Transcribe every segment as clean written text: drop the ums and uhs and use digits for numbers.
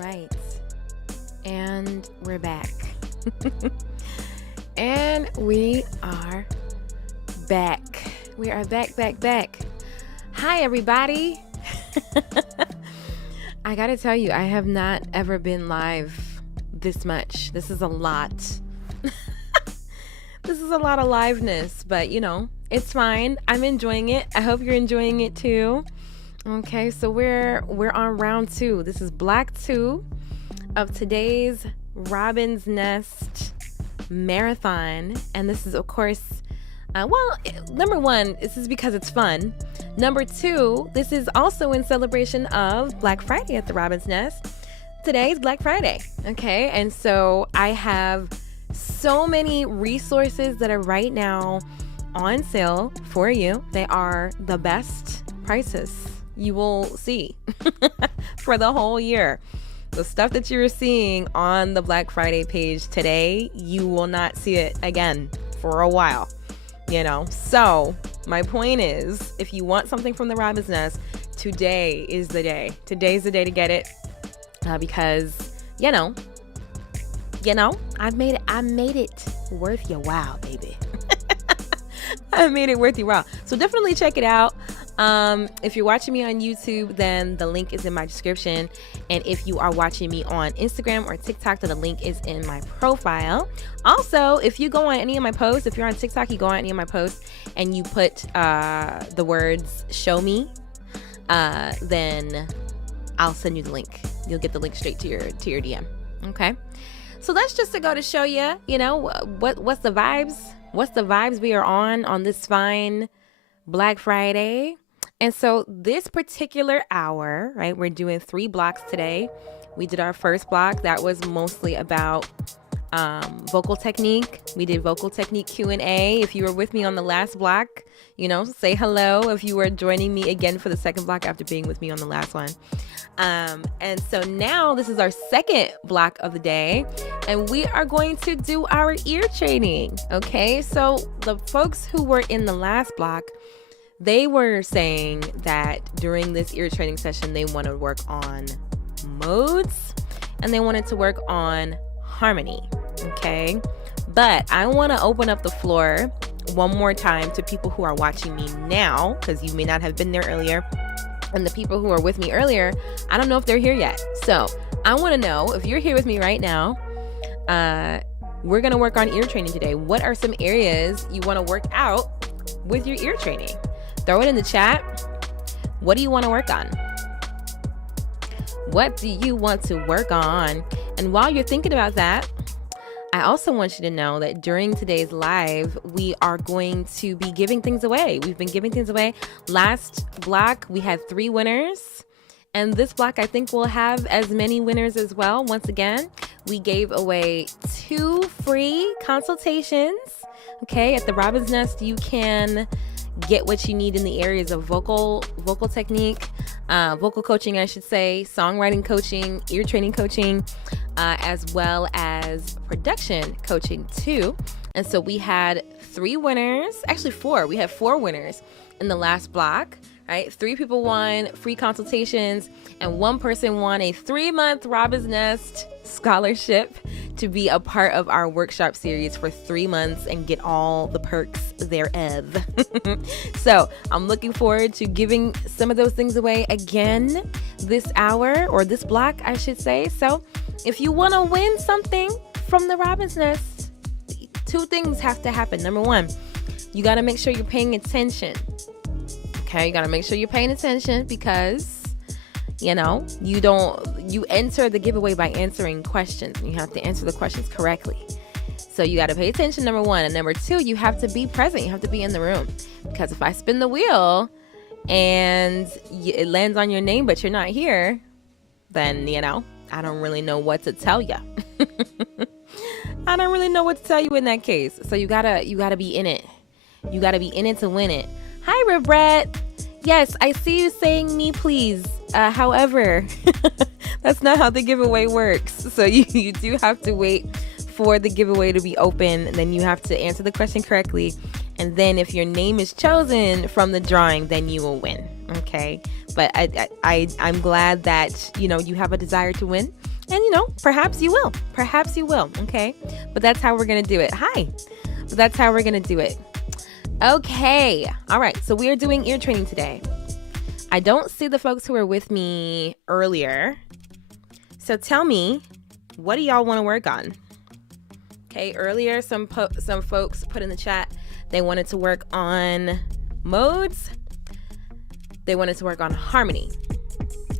right. And we're back. And we are back. We are back. Hi, everybody. I gotta tell you, I have not ever been live this much. This is a lot. This is a lot of liveness, but you know, it's fine. I'm enjoying it. I hope you're enjoying it too. Okay, so we're on round 2. This is block 2 of today's Robin's Nest marathon, and this is, of course, number 1, this is because it's fun. Number 2, this is also in celebration of Black Friday at the Robin's Nest. Today's Black Friday, okay? And so I have so many resources that are right now on sale for you. They are the best prices you will see for the whole year. The stuff that you're seeing on the Black Friday page today, you will not see it again for a while, you know? So my point is, if you want something from the Robin's Nest, today is the day. Today's the day to get it because, you know, I made it worth your while, baby. I made it worth your while. So definitely check it out. If you're watching me on YouTube, then the link is in my description. And if you are watching me on Instagram or TikTok, then the link is in my profile. Also, if you go on any of my posts, if you're on TikTok, you go on any of my posts and you put the words "show me," then I'll send you the link. You'll get the link straight to your DM. Okay. So that's just to go to show you, you know, what's the vibes? What's the vibes we are on this fine Black Friday? And so this particular hour, right, we're doing 3 blocks today. We did our first block. That was mostly about vocal technique. We did vocal technique Q&A. If you were with me on the last block, you know, say hello if you were joining me again for the second block after being with me on the last one. And so now this is our second block of the day, and we are going to do our ear training. Okay, so the folks who were in the last block, they were saying that during this ear training session, they want to work on modes and they wanted to work on harmony. Okay, but I want to open up the floor one more time to people who are watching me now, because you may not have been there earlier. And the people who are with me earlier, I don't know if they're here yet. So I want to know if you're here with me right now. We're going to work on ear training today. What are some areas you want to work out with your ear training? Throw it in the chat. What do you want to work on? What do you want to work on? And while you're thinking about that, I also want you to know that during today's live, we are going to be giving things away. We've been giving things away. Last block, we had 3 winners. And this block, I think we'll have as many winners as well. Once again, we gave away 2 free consultations. Okay, at the Robin's Nest, you can get what you need in the areas of vocal technique, vocal coaching, I should say, songwriting coaching, ear training coaching, as well as production coaching too. And so we had 3 winners, actually 4. We had 4 winners in the last block, right? 3 people won free consultations and 1 person won a 3-month Robin's Nest scholarship to be a part of our workshop series for 3 months and get all the perks thereof. So I'm looking forward to giving some of those things away again this hour, or this block, I should say. So if you want to win something from the Robin's Nest, 2 things have to happen. Number 1, you got to make sure you're paying attention. Okay, you got to make sure you're paying attention because, you know, you enter the giveaway by answering questions, and you have to answer the questions correctly. So you got to pay attention, number 1. And number 2, you have to be present. You have to be in the room, because if I spin the wheel and it lands on your name, but you're not here, then, you know, I don't really know what to tell you. I don't really know what to tell you in that case. So you gotta be in it. You gotta be in it to win it. Hi, Rebret. Yes, I see you saying me please. However, that's not how the giveaway works. So you do have to wait for the giveaway to be open. Then you have to answer the question correctly. And then if your name is chosen from the drawing, then you will win. Okay. But I'm glad that, you know, you have a desire to win. And you know, perhaps you will. Perhaps you will. Okay. But that's how we're going to do it. Hi. But that's how we're going to do it. Okay. All right. So we are doing ear training today. I don't see the folks who were with me earlier. So tell me, what do y'all want to work on? Okay. Earlier, some folks put in the chat they wanted to work on modes. They wanted to work on harmony.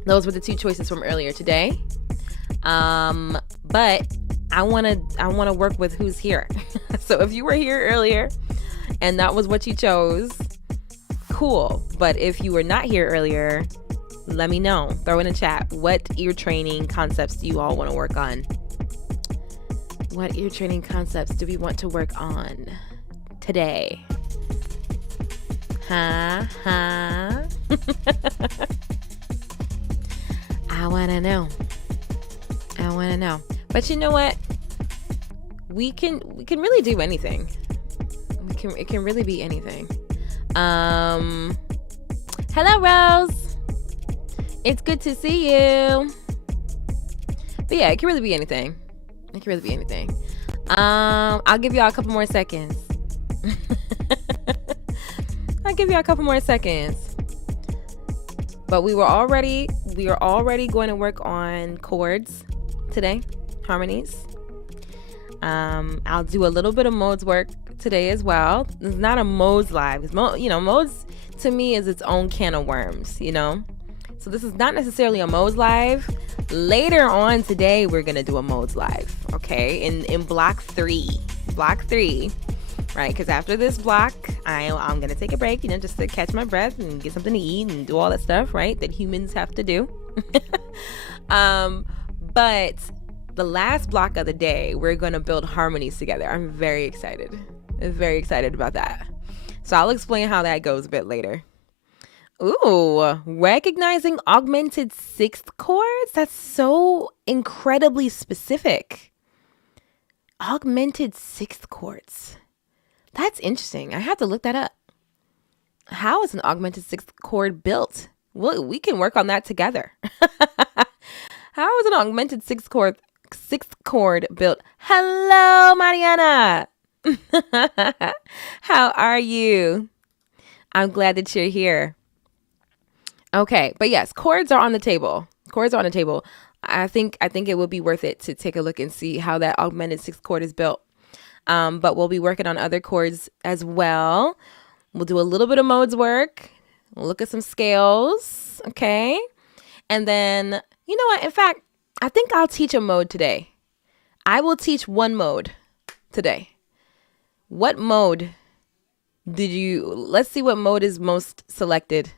Those were the two choices from earlier today. But I want to work with who's here. So if you were here earlier and that was what you chose, cool. But if you were not here earlier, let me know. Throw in a chat. What ear training concepts do you all want to work on? What ear training concepts do we want to work on today? I want to know. But you know what? We can really do anything. It can really be anything. Hello, Rose. It's good to see you. But yeah, it can really be anything. I'll give y'all a couple more seconds. But we are already going to work on chords today, harmonies. I'll do a little bit of modes work today as well. It's not a modes live, because modes to me is its own can of worms, So this is not necessarily a modes live. Later on today, we're gonna do a modes live, okay? In block three, right? Because after this block, I'm gonna take a break, just to catch my breath and get something to eat and do all that stuff, right? That humans have to do. But the last block of the day, we're gonna build harmonies together. I'm very excited about that. So I'll explain how that goes a bit later. Ooh, recognizing augmented sixth chords? That's so incredibly specific. Augmented sixth chords. That's interesting. I have to look that up. How is an augmented sixth chord built? Well, we can work on that together. How is an augmented sixth chord built? Hello, Mariana. How are you? I'm glad that you're here. Okay, but yes, chords are on the table. I think it would be worth it to take a look and see how that augmented sixth chord is built. But we'll be working on other chords as well. We'll do a little bit of modes work. We'll look at some scales, okay? And then, you know what? In fact, I think I'll teach a mode today. I will teach one mode today. What mode let's see what mode is most selected.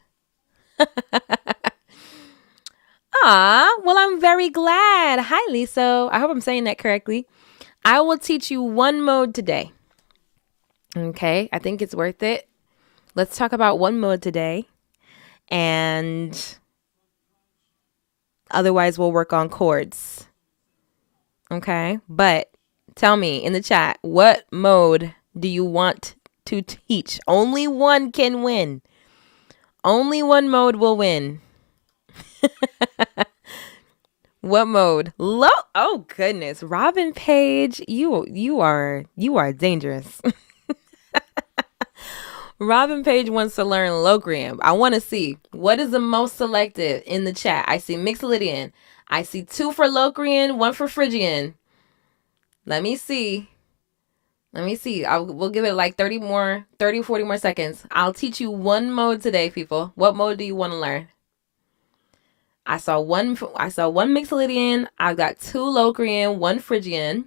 Well, I'm very glad. Hi, Lisa. I hope I'm saying that correctly. I will teach you one mode today. Okay, I think it's worth it. Let's talk about one mode today. And otherwise, we'll work on chords. Okay, but tell me in the chat, what mode do you want to teach? Only one can win. Only one mode will win. What mode? Oh goodness, Robin Page, you are dangerous. Robin Page wants to learn Locrian. I want to see what is the most selected in the chat. I see Mixolydian. I see 2 for Locrian, 1 for Phrygian. Let me see. We'll give it like 40 more seconds. I'll teach you one mode today, people. What mode do you want to learn? I saw one Mixolydian. I've got 2 Locrian, 1 Phrygian.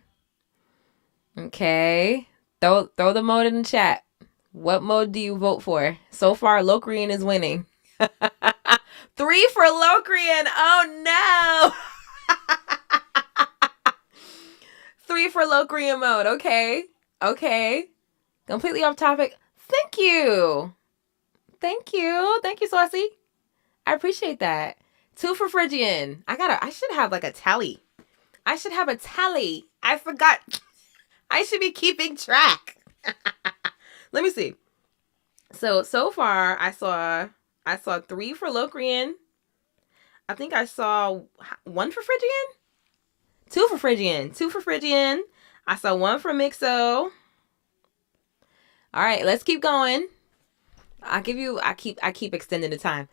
Okay. Throw the mode in the chat. What mode do you vote for? So far, Locrian is winning. 3 for Locrian. Oh no. 3 for Locrian mode. Okay. Completely off topic. Thank you, Saucy. I appreciate that. 2 for Phrygian. I should have like a tally. I forgot. I should be keeping track. Let me see. So far I saw 3 for Locrian. I think I saw 1 for Phrygian. 2 for Phrygian. 2 for Phrygian. I saw 1 for Mixo. All right, let's keep going. I keep extending the time.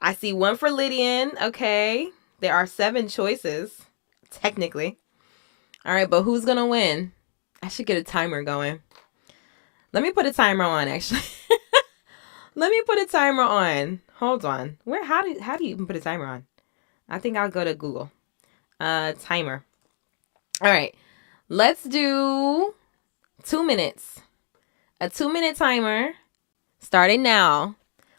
I see 1 for Lydian. Okay. There are 7 choices, technically. All right, but who's going to win? I should get a timer going. Let me put a timer on, actually. Let me put a timer on. Hold on. How do you even put a timer on? I think I'll go to Google. Timer. All right. Let's do 2 minutes. A 2-minute timer starting now.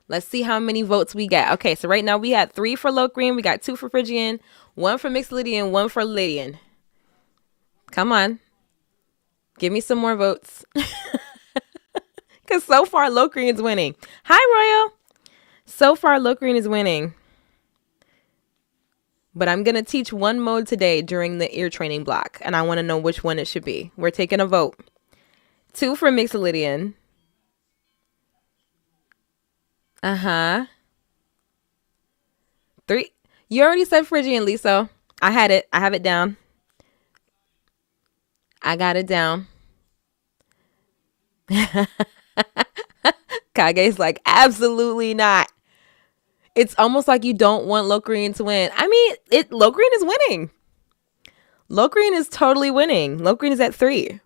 Let's see how many votes we get. Okay, so right now we had 3 for Locrian, we got 2 for Phrygian, 1 for Mixed Lydian, 1 for Lydian. Come on. Give me some more votes. Because so far Locrian's winning. Hi, Royal. So far Locrian is winning. But I'm going to teach one mode today during the ear training block, and I want to know which one it should be. We're taking a vote. 2 for Mixed Lydian. 3. You already said Phrygian, Lisa. I had it. I have it down. I got it down. Kage's like, absolutely not. It's almost like you don't want Locrian to win. I mean, Locrian is winning. Locrian is totally winning. Locrian is at 3.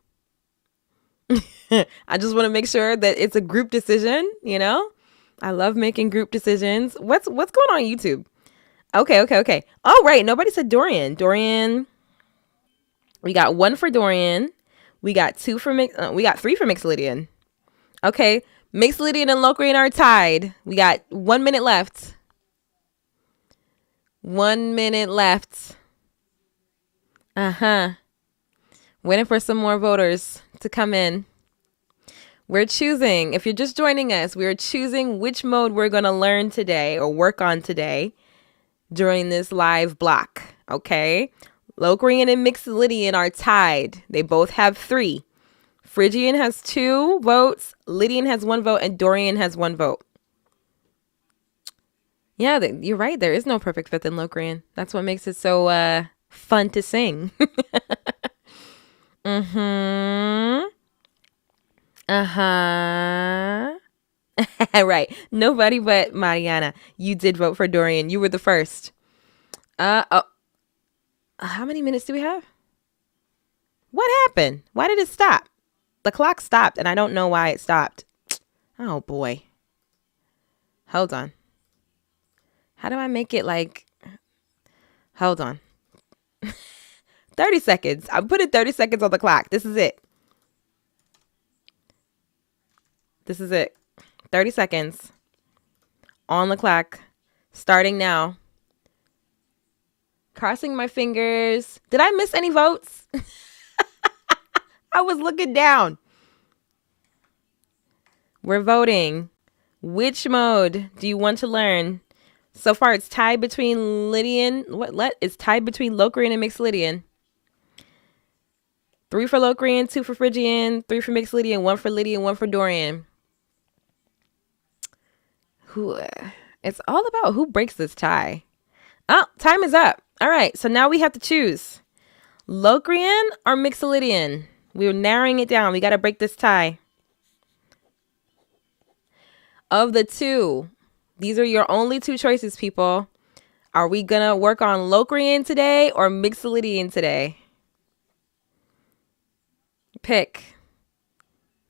I just want to make sure that it's a group decision, you know? I love making group decisions. What's going on YouTube? Okay. All right, nobody said Dorian. Dorian, we got 1 for Dorian. We got 3 for Mixed Lydian. Okay, Mixed Lydian and Locrian are tied. We got 1 minute left. 1 minute left. Waiting for some more voters to come in. We're choosing, if you're just joining us, we're choosing which mode we're going to learn today or work on today during this live block, okay? Locrian and Mixed Lydian are tied. They both have 3. Phrygian has 2 votes, Lydian has 1 vote, and Dorian has 1 vote. Yeah, you're right. There is no perfect fifth in Locrian. That's what makes it so fun to sing. Right. Nobody but Mariana. You did vote for Dorian. You were the first. How many minutes do we have? What happened? Why did it stop? The clock stopped, and I don't know why it stopped. Oh, boy. Hold on. How do I make it like... Hold on. 30 seconds. I put it 30 seconds on the clock. This is it. This is it. 30 seconds on the clock. Starting now. Crossing my fingers. Did I miss any votes? I was looking down. We're voting. Which mode do you want to learn? So far, it's tied between Lydian. It's tied between Locrian and Mixed Lydian. 3 for Locrian, 2 for Phrygian, 3 for Mixed Lydian, 1 for Lydian, 1 for Dorian. It's all about who breaks this tie. Oh, time is up. All right, so now we have to choose Locrian or Mixed Lydian. We're narrowing it down. We got to break this tie. Of the 2, these are your only 2 choices, people. Are we going to work on Locrian today or Mixed Lydian today? Pick.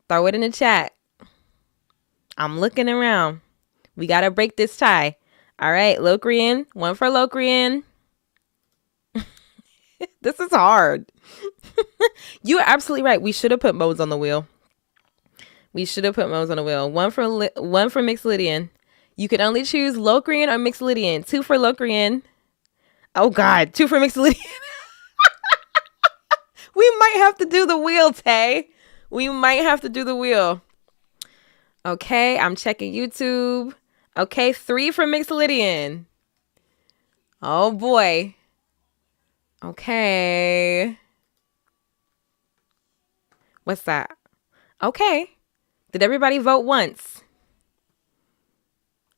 Throw it in the chat. I'm looking around. We got to break this tie. All right, Locrian. 1 for Locrian. This is hard. You are absolutely right. We should have put modes on the wheel. We should have put modes on the wheel. 1 for Mixed Lydian. You can only choose Locrian or Mixed Lydian. 2 for Locrian. Oh, God. 2 for Mixed Lydian. We might have to do the wheel, Tay. We might have to do the wheel. Okay, I'm checking YouTube. Okay, 3 for Mixed Lydian. Oh, boy. Okay. What's that? Okay. Did everybody vote once?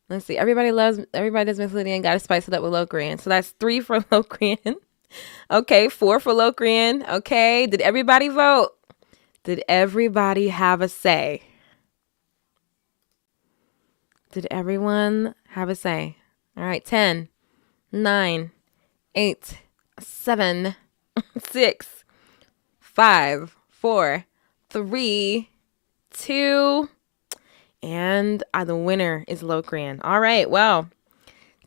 Let's see. Everybody does Mixed Lydian. Got to spice it up with Locrian. So that's 3 for Locrian. Okay, 4 for Locrian. Okay, did everybody vote? Did everybody have a say? Did everyone have a say? All right, 10, 9, 8, 7, 6, 5, 4, 3, 2, and the winner is Locrian. All right, well,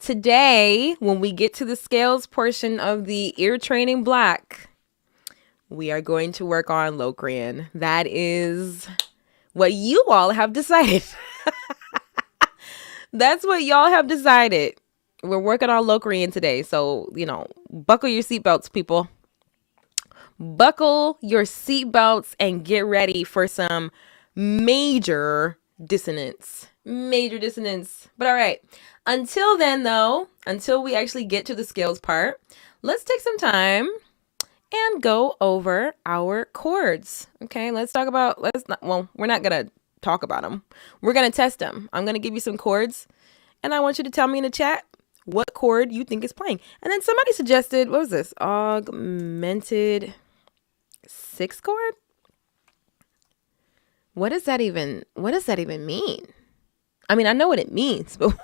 today, when we get to the scales portion of the ear training block, we are going to work on Locrian. That is what you all have decided. That's what y'all have decided. We're working on Locrian today. So, buckle your seatbelts, people. Buckle your seatbelts and get ready for some major dissonance. Major dissonance. But all right. Until then, though, until we actually get to the scales part, let's take some time and go over our chords. Okay, we're not going to talk about them. We're going to test them. I'm going to give you some chords, and I want you to tell me in the chat what chord you think is playing. And then somebody suggested, what was this? Augmented 6th chord? What does that even mean? I mean, I know what it means, but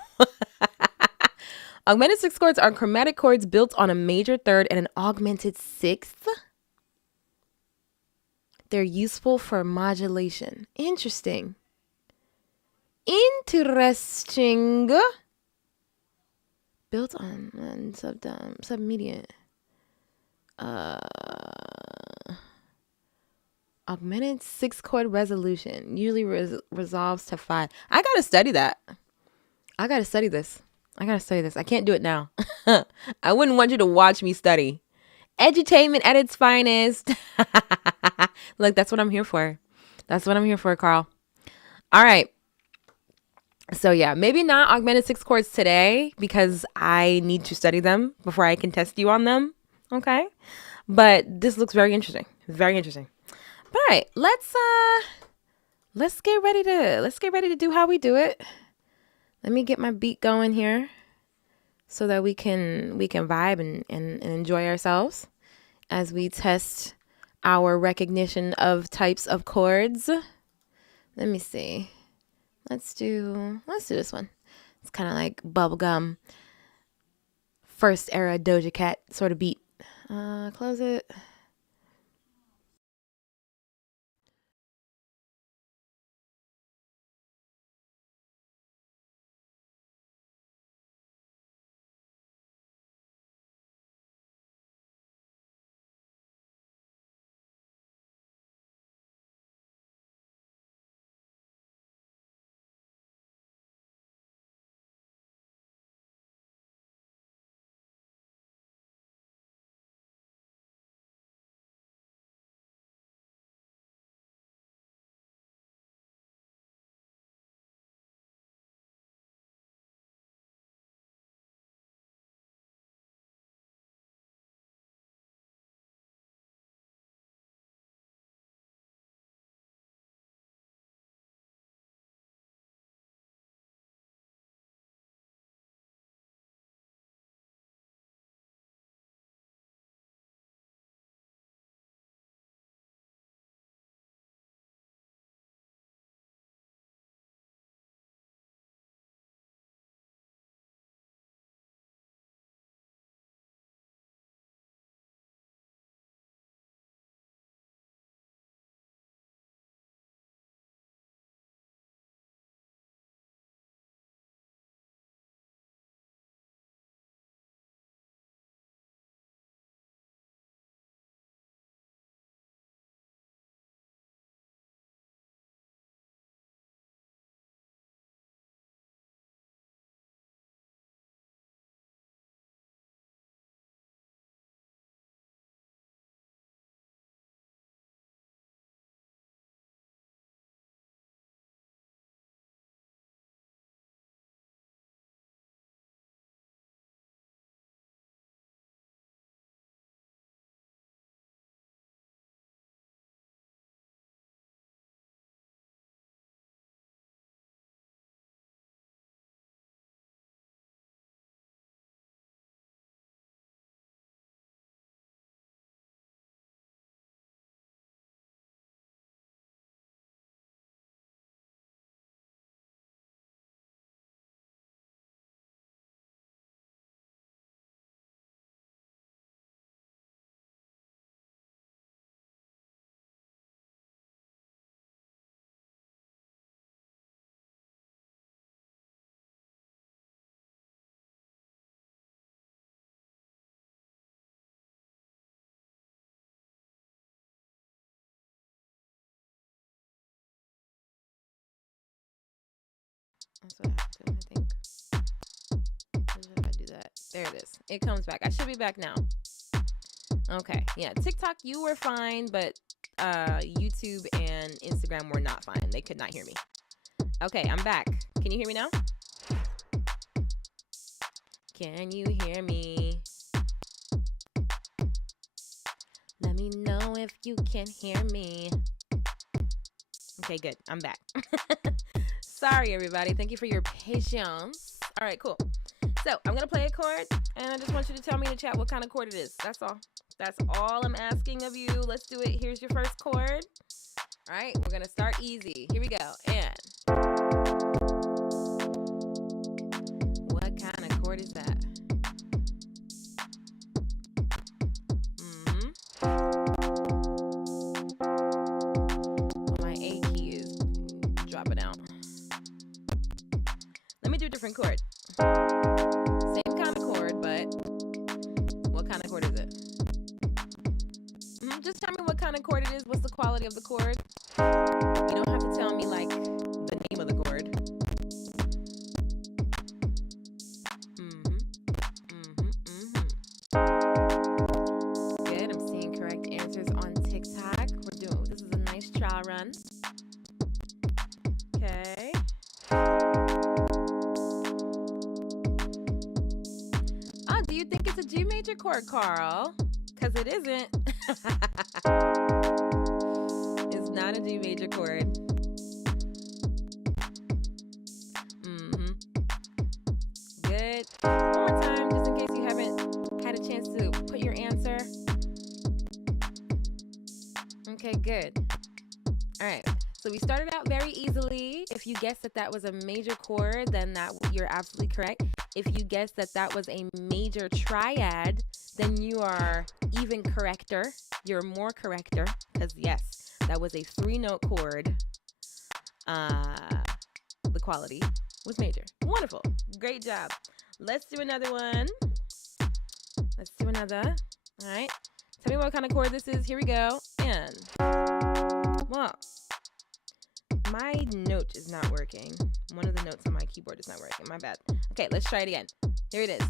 augmented 6th chords are chromatic chords built on a major third and an augmented 6th. They're useful for modulation. Interesting. Built on submediate. Augmented 6th chord resolution usually resolves to 5. I gotta study that. I gotta study this. I can't do it now. I wouldn't want you to watch me study. Edutainment at its finest. Look, that's what I'm here for. That's what I'm here for, Carl. All right. So yeah, maybe not augmented 6th chords today because I need to study them before I can test you on them. Okay. But this looks very interesting. Very interesting. But all right, let's get ready to do how we do it. Let me get my beat going here so that we can vibe and enjoy ourselves as we test our recognition of types of chords. Let me see. Let's do this one. It's kind of like bubblegum, first era Doja Cat sort of beat. Close it. That's what I have to do, I think. If I do that, there it is. It comes back. I should be back now. Okay, yeah. TikTok, you were fine, but YouTube and Instagram were not fine. They could not hear me. Okay, I'm back. Can you hear me now? Can you hear me? Let me know if you can hear me. Okay, good. I'm back. Sorry, everybody. Thank you for your patience. All right, cool. So I'm going to play a chord, and I just want you to tell me in the chat what kind of chord it is. That's all. That's all I'm asking of you. Let's do it. Here's your first chord. All right, we're going to start easy. Here we go. And what kind of chord is that? My A key is dropping out. Let me do a different chord. Same kind of chord, but what kind of chord is it? Just tell me what kind of chord it is. What's the quality of the chord? You don't have to tell me like the name of the chord. Good. I'm seeing correct answers on TikTok. This is a nice trial run. Okay. Oh, do you think it's a G major chord, Carl? Because it isn't. It's not a G major chord. Good. One more time, just in case you haven't had a chance to put your answer. Okay, good. All right. So we started out very easily. If you guessed that was a major chord, then you're absolutely correct. If you guessed that was a major triad, then you are even correcter. You're more correcter, because yes, that was a 3-note chord. The quality was major. Wonderful. Great job. Let's do another one. Let's do another. All right. Tell me what kind of chord this is. Here we go. And, well, my note is not working. One of the notes on my keyboard is not working. My bad. Okay, let's try it again. Here it is.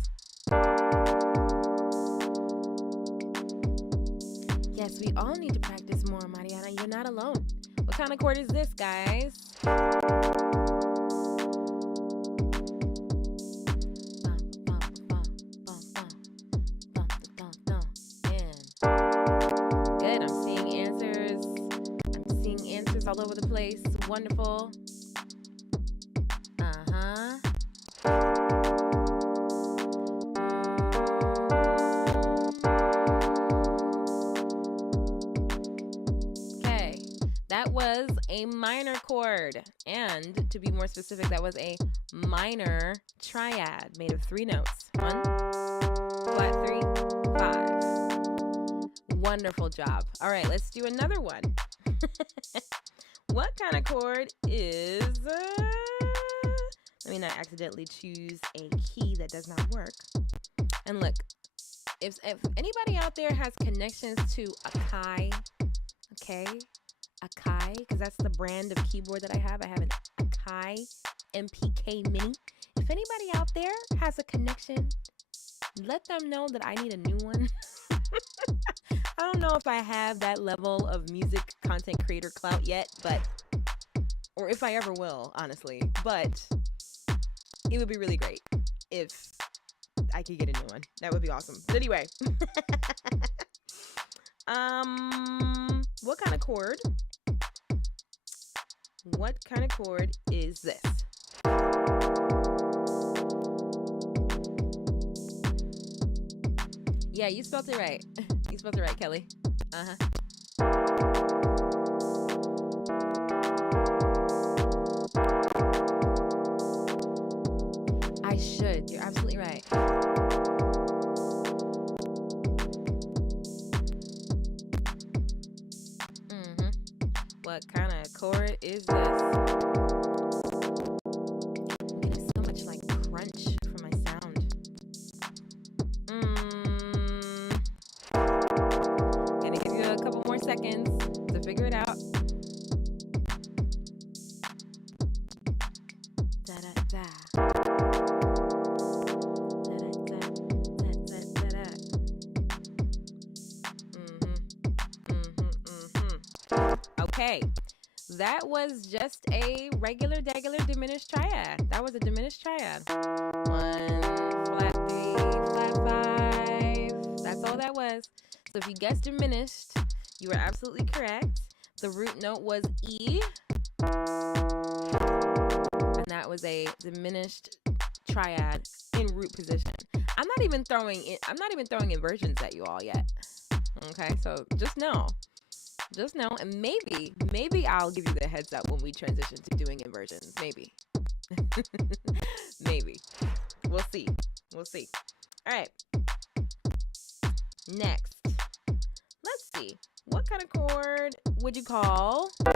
Yes, we all need to practice more, Mariana. You're not alone. What kind of chord is this, guys? Good, I'm seeing answers. I'm seeing answers all over the place. Wonderful. That was a minor chord, and to be more specific, that was a minor triad made of 3 notes. 1, flat 3, 5. Wonderful job. All right, let's do another one. What kind of chord is... let me not accidentally choose a key that does not work. And look, if anybody out there has connections to Akai, okay? Akai, because that's the brand of keyboard that I have. I have an Akai MPK Mini. If anybody out there has a connection, let them know that I need a new one. I don't know if I have that level of music content creator clout yet, or if I ever will, honestly. But it would be really great if I could get a new one. That would be awesome. But anyway, what kind of chord? What kind of chord is this? Yeah, you spelled it right. You spelled it right, Kelly. I should. You're absolutely right. What kind of chord is this? I'm getting so much like crunch from my sound. Gonna give you a couple more seconds to figure it out. Da-da. Okay, that was just a regular diminished triad. That was a diminished triad. 1, flat 3, flat 5. That's all that was. So if you guessed diminished, you were absolutely correct. The root note was E, and that was a diminished triad in root position. I'm not even throwing inversions at you all yet. Okay, so just know, and maybe I'll give you the heads up when we transition to doing inversions. Maybe, maybe. We'll see. All right. Next, let's see. What kind of chord would you call this?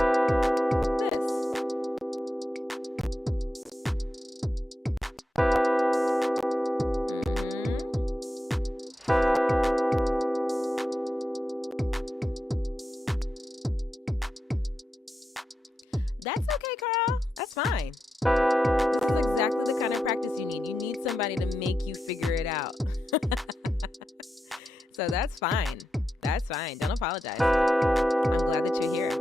That's okay, Carl. That's fine. This is exactly the kind of practice you need. You need somebody to make you figure it out. So that's fine. That's fine. Don't apologize. I'm glad that you're here.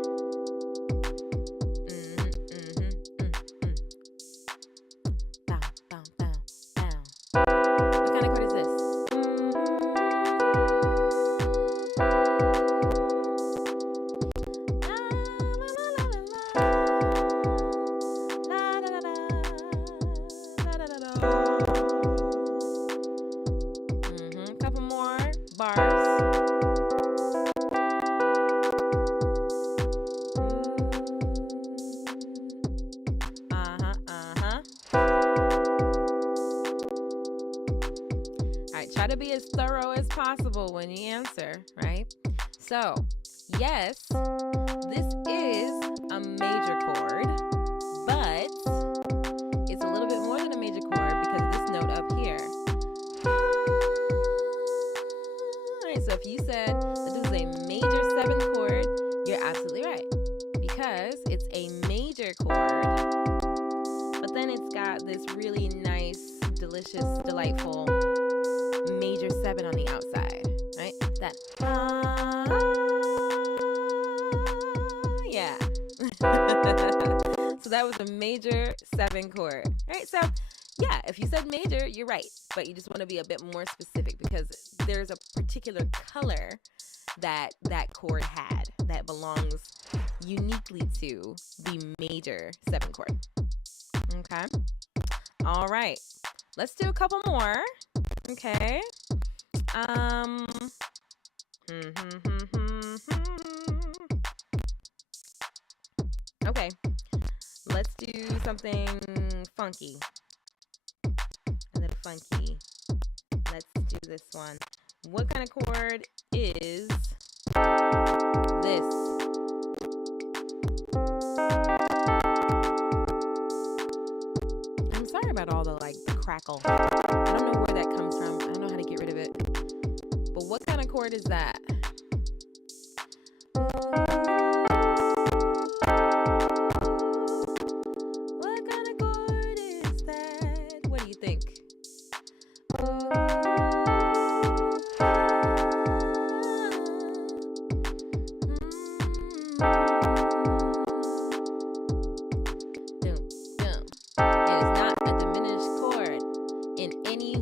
Bow, bow, bow, bow. What kind of chord is this? Couple more bars. Try to be as thorough as possible when you answer, right? So, yes, this is a major chord, but it's a little bit more than a major chord because of this note up here. All right, so if you said that this is a major 7th chord, you're absolutely right because it's a major chord, but then it's got this really nice, delicious, delightful major 7 on the outside, right? That yeah. So that was a major 7 chord, right? So yeah, if you said major, you're right, but you just want to be a bit more specific because there's a particular color that chord had that belongs uniquely to the major 7 chord. Okay. All right. Let's do a couple more. Okay. Okay. Let's do something funky. A little funky. Let's do this one. What kind of chord is this? I'm sorry about all the crackle. I don't know where that comes from. I don't know how to get rid of it. But what kind of chord is that? What kind of chord is that? What do you think?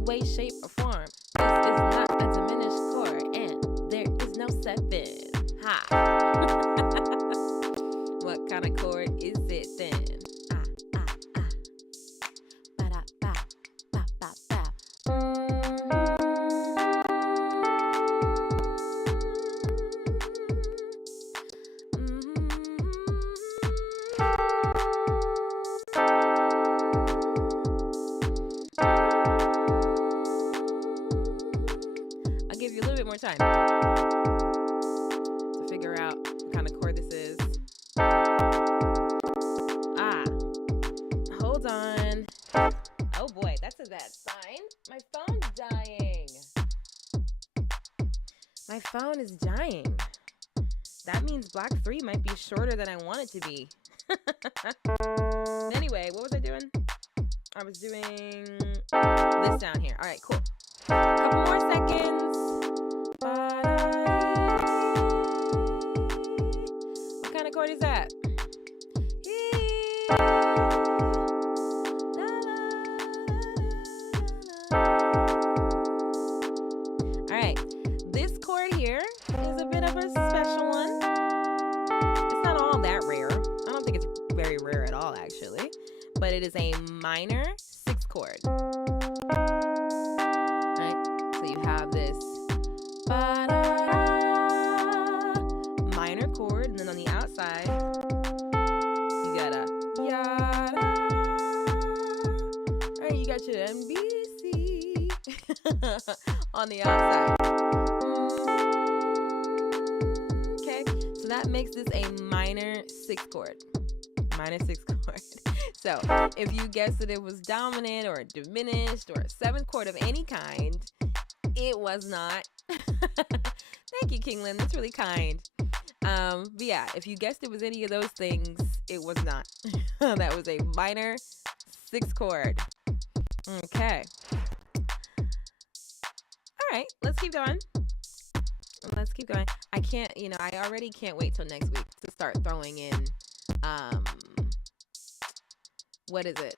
Way, shape, or form. This is not a diminished chord, and there is no 7. Ha! What kind of chord is it then? Ba-da-ba, ba-ba-ba. Give you a little bit more time to figure out what kind of chord this is. Hold on. Oh boy, that's a bad sign. My phone's dying. My phone is dying. That means block 3 might be shorter than I want it to be. Anyway, what was I doing? I was doing this down here. All right, cool. Couple more seconds. What kind of chord is that? All right, this chord here is a bit of a special one. It's not all that rare. I don't think it's very rare at all, actually. But it is a minor 6th chord. Right? So you have this minor chord, and then on the outside, you got a yada. All right, you got your NBC on the outside. Okay, so that makes this a minor 6th chord. Minor 6th chord. So if you guessed that it was dominant or diminished or a 7th chord of any kind, it was not. Thank you, Kinglin. That's really kind. But yeah, if you guessed it was any of those things, it was not. That was a minor 6th chord. Okay. All right, let's keep going. Let's keep going. I can't, I already can't wait till next week to start throwing in, what is it?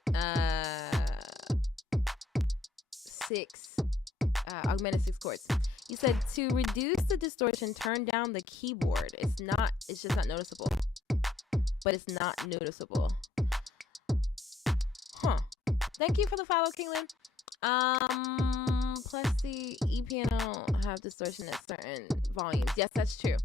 Augmented 6 chords. You said to reduce the distortion, turn down the keyboard. It's just not noticeable. But it's not noticeable. Huh. Thank you for the follow, Kinglin. Plus the e-piano have distortion at certain volumes. Yes, that's true.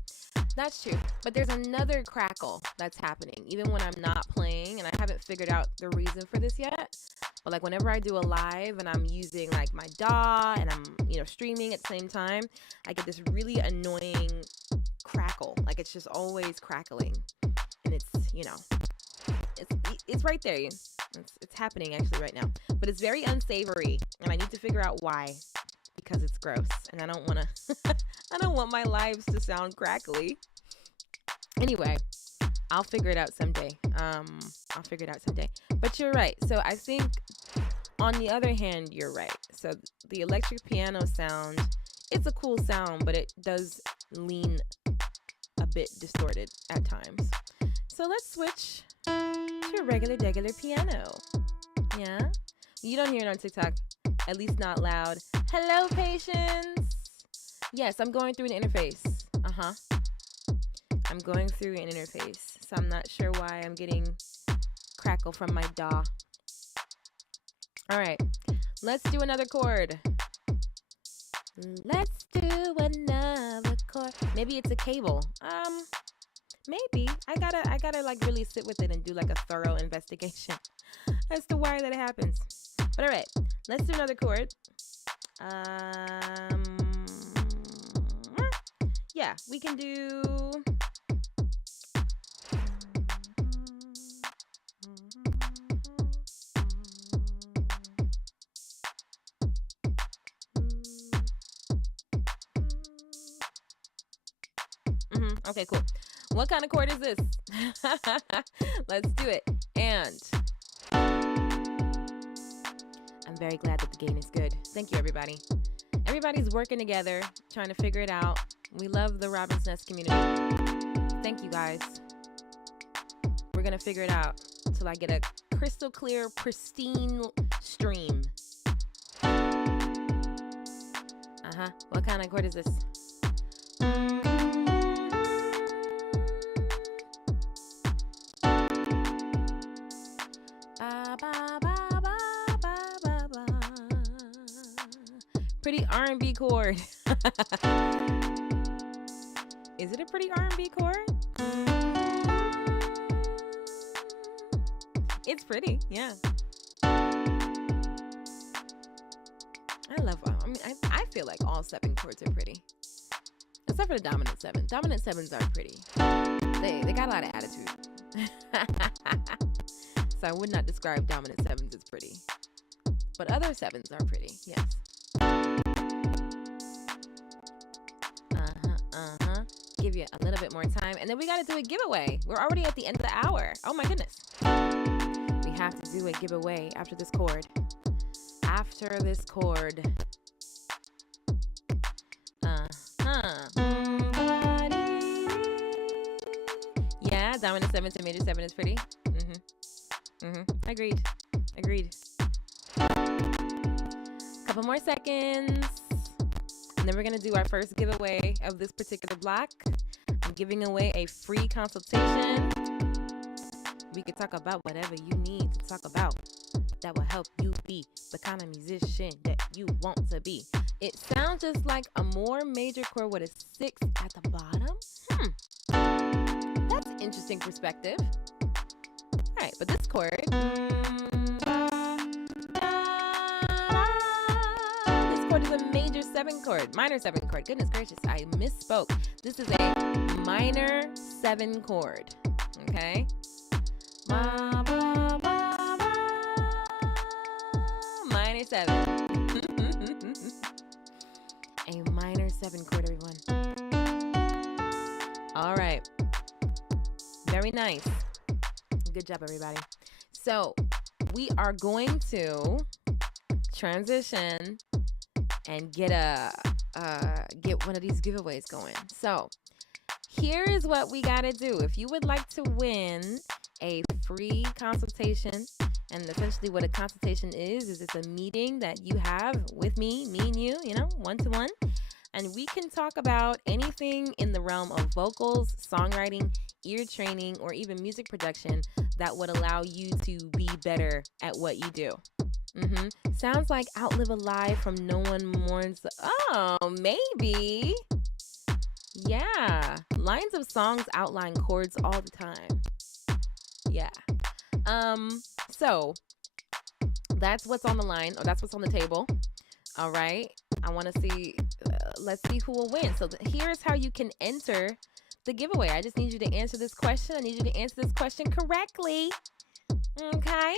That's true. But there's another crackle that's happening, even when I'm not playing, and I haven't figured out the reason for this yet. But like whenever I do a live and I'm using like my DAW and I'm, streaming at the same time, I get this really annoying crackle. Like it's just always crackling. And it's, it's right there. It's happening actually right now. But it's very unsavory, and I need to figure out why. Because it's gross, and I don't want to I don't want my lives to sound crackly. Anyway, I'll figure it out someday. But you're right. So I think on the other hand, you're right. So the electric piano sound, it's a cool sound, but it does lean a bit distorted at times. So let's switch to a regular piano. Yeah? You don't hear it on TikTok. At least not loud. Hello, Patience. Yes, I'm going through an interface. I'm going through an interface. So I'm not sure why I'm getting crackle from my DAW. All right. Let's do another chord. Let's do another chord. Maybe it's a cable. Maybe. I gotta like really sit with it and do like a thorough investigation as to why that happens. But all right, let's do another chord. Yeah, we can do. Okay, cool. What kind of chord is this? Let's do it. And I'm very glad that the gain is good. Thank you, everybody. Everybody's working together, trying to figure it out. We love the Robin's Nest community. Thank you, guys. We're going to figure it out until I get a crystal clear, pristine stream. What kind of chord is this? Pretty R&B chord. Is it a pretty R&B chord? It's pretty, yeah. I feel like all 7 chords are pretty. Except for the dominant 7. Dominant 7s are pretty. They got a lot of attitude. So I would not describe dominant 7s as pretty. But other 7s are pretty, yes. Give you a little bit more time. And then we got to do a giveaway. We're already at the end of the hour. Oh my goodness. We have to do a giveaway after this chord. After this chord. Yeah, dominant 7 to major 7 is pretty. Agreed. Agreed. Couple more seconds. And then we're going to do our first giveaway of this particular block. I'm giving away a free consultation. We can talk about whatever you need to talk about that will help you be the kind of musician that you want to be. It sounds just like a more major chord with a 6 at the bottom. That's an interesting perspective. All right, but this chord, this chord is a major 7 chord, minor 7 chord. Goodness gracious, I misspoke. This is a minor 7 chord. Okay. Minor 7. A minor 7 chord, everyone. All right. Very nice. Good job, everybody. So we are going to transition and get one of these giveaways going. So here is what we got to do. If you would like to win a free consultation, and essentially what a consultation is it's a meeting that you have with me and you, one-to-one, and we can talk about anything in the realm of vocals, songwriting, ear training, or even music production that would allow you to be better at what you do. Sounds like Outlive a Lie from No One Mourns. Oh, maybe. Yeah. Lines of songs outline chords all the time. Yeah. So that's what's on the line, or that's what's on the table. All right. I want to see, let's see who will win. So here's how you can enter the giveaway. I just need you to answer this question. I need you to answer this question correctly. Okay?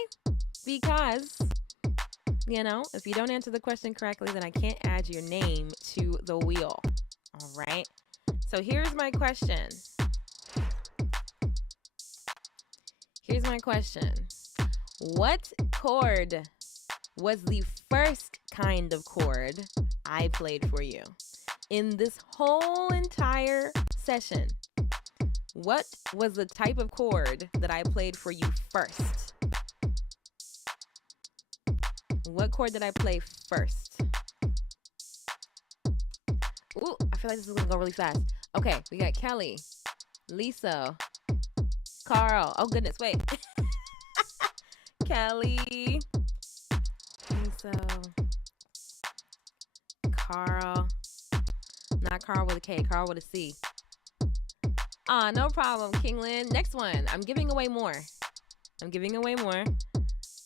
Because, if you don't answer the question correctly, then I can't add your name to the wheel. All right? So here's my question. Here's my question. What chord was the first kind of chord I played for you in this whole entire session? What was the type of chord that I played for you first? What chord did I play first? Ooh, I feel like this is going to go really fast. Okay, we got Kelly, Lisa, Carl. Oh, goodness, wait. Kelly, Lisa, Carl. Not Carl with a K, Carl with a C. No problem, Kinglin. Next one. I'm giving away more.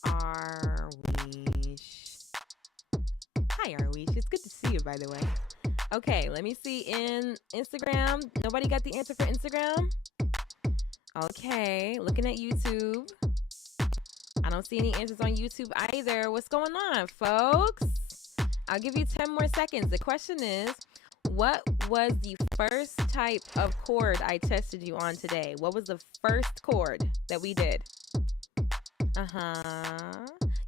Arwish. Hi, Arwish. It's good to see you, by the way. Okay, let me see in Instagram. Nobody got the answer for Instagram? Okay, looking at YouTube. I don't see any answers on YouTube either. What's going on, folks? I'll give you 10 more seconds. The question is, what was the first type of chord I tested you on today? What was the first chord that we did?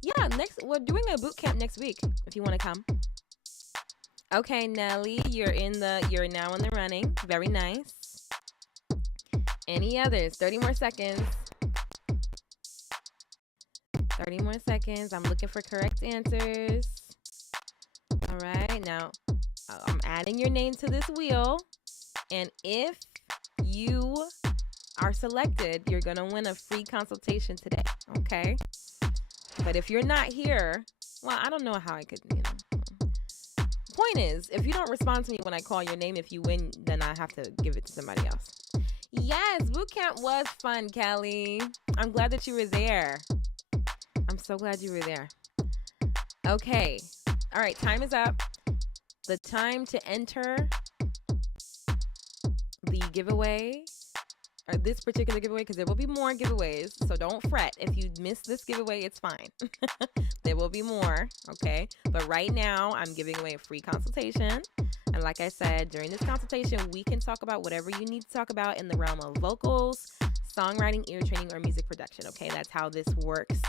Yeah, we're doing a boot camp next week if you want to come. Okay, Nelly, you're now in the running. Very nice. Any others? 30 more seconds. 30 more seconds. I'm looking for correct answers. All right, now I'm adding your name to this wheel. And if you are selected, you're going to win a free consultation today. Okay? But if you're not here, well, I don't know how I could, Point is, if you don't respond to me when I call your name, if you win, then I have to give it to somebody else. Yes, boot camp was fun, Kelly. I'm glad that you were there. I'm so glad you were there. Okay. All right, time is up. The time to enter the giveaway, or this particular giveaway, because there will be more giveaways, so don't fret. If you miss this giveaway, it's fine. There will be more, okay? But right now, I'm giving away a free consultation. And like I said, during this consultation, we can talk about whatever you need to talk about in the realm of vocals, songwriting, ear training, or music production, okay? That's how this works.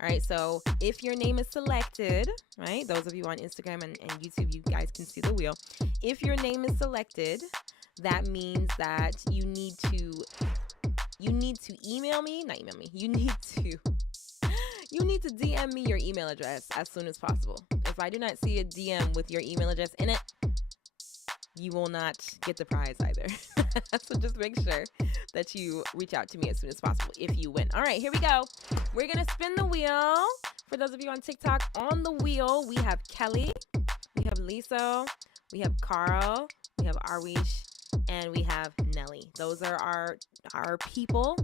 All right, so if your name is selected, right, those of you on Instagram and YouTube, you guys can see the wheel. If your name is selected, that means that you need to email me, not email me, you need to You need to DM me your email address as soon as possible. If I do not see a DM with your email address in it, you will not get the prize either. So just make sure that you reach out to me as soon as possible if you win. All right, here we go. We're going to spin the wheel. For those of you on TikTok, on the wheel, we have Kelly, we have Lisa, we have Carl, we have Arwish, and we have Nelly. Those are our people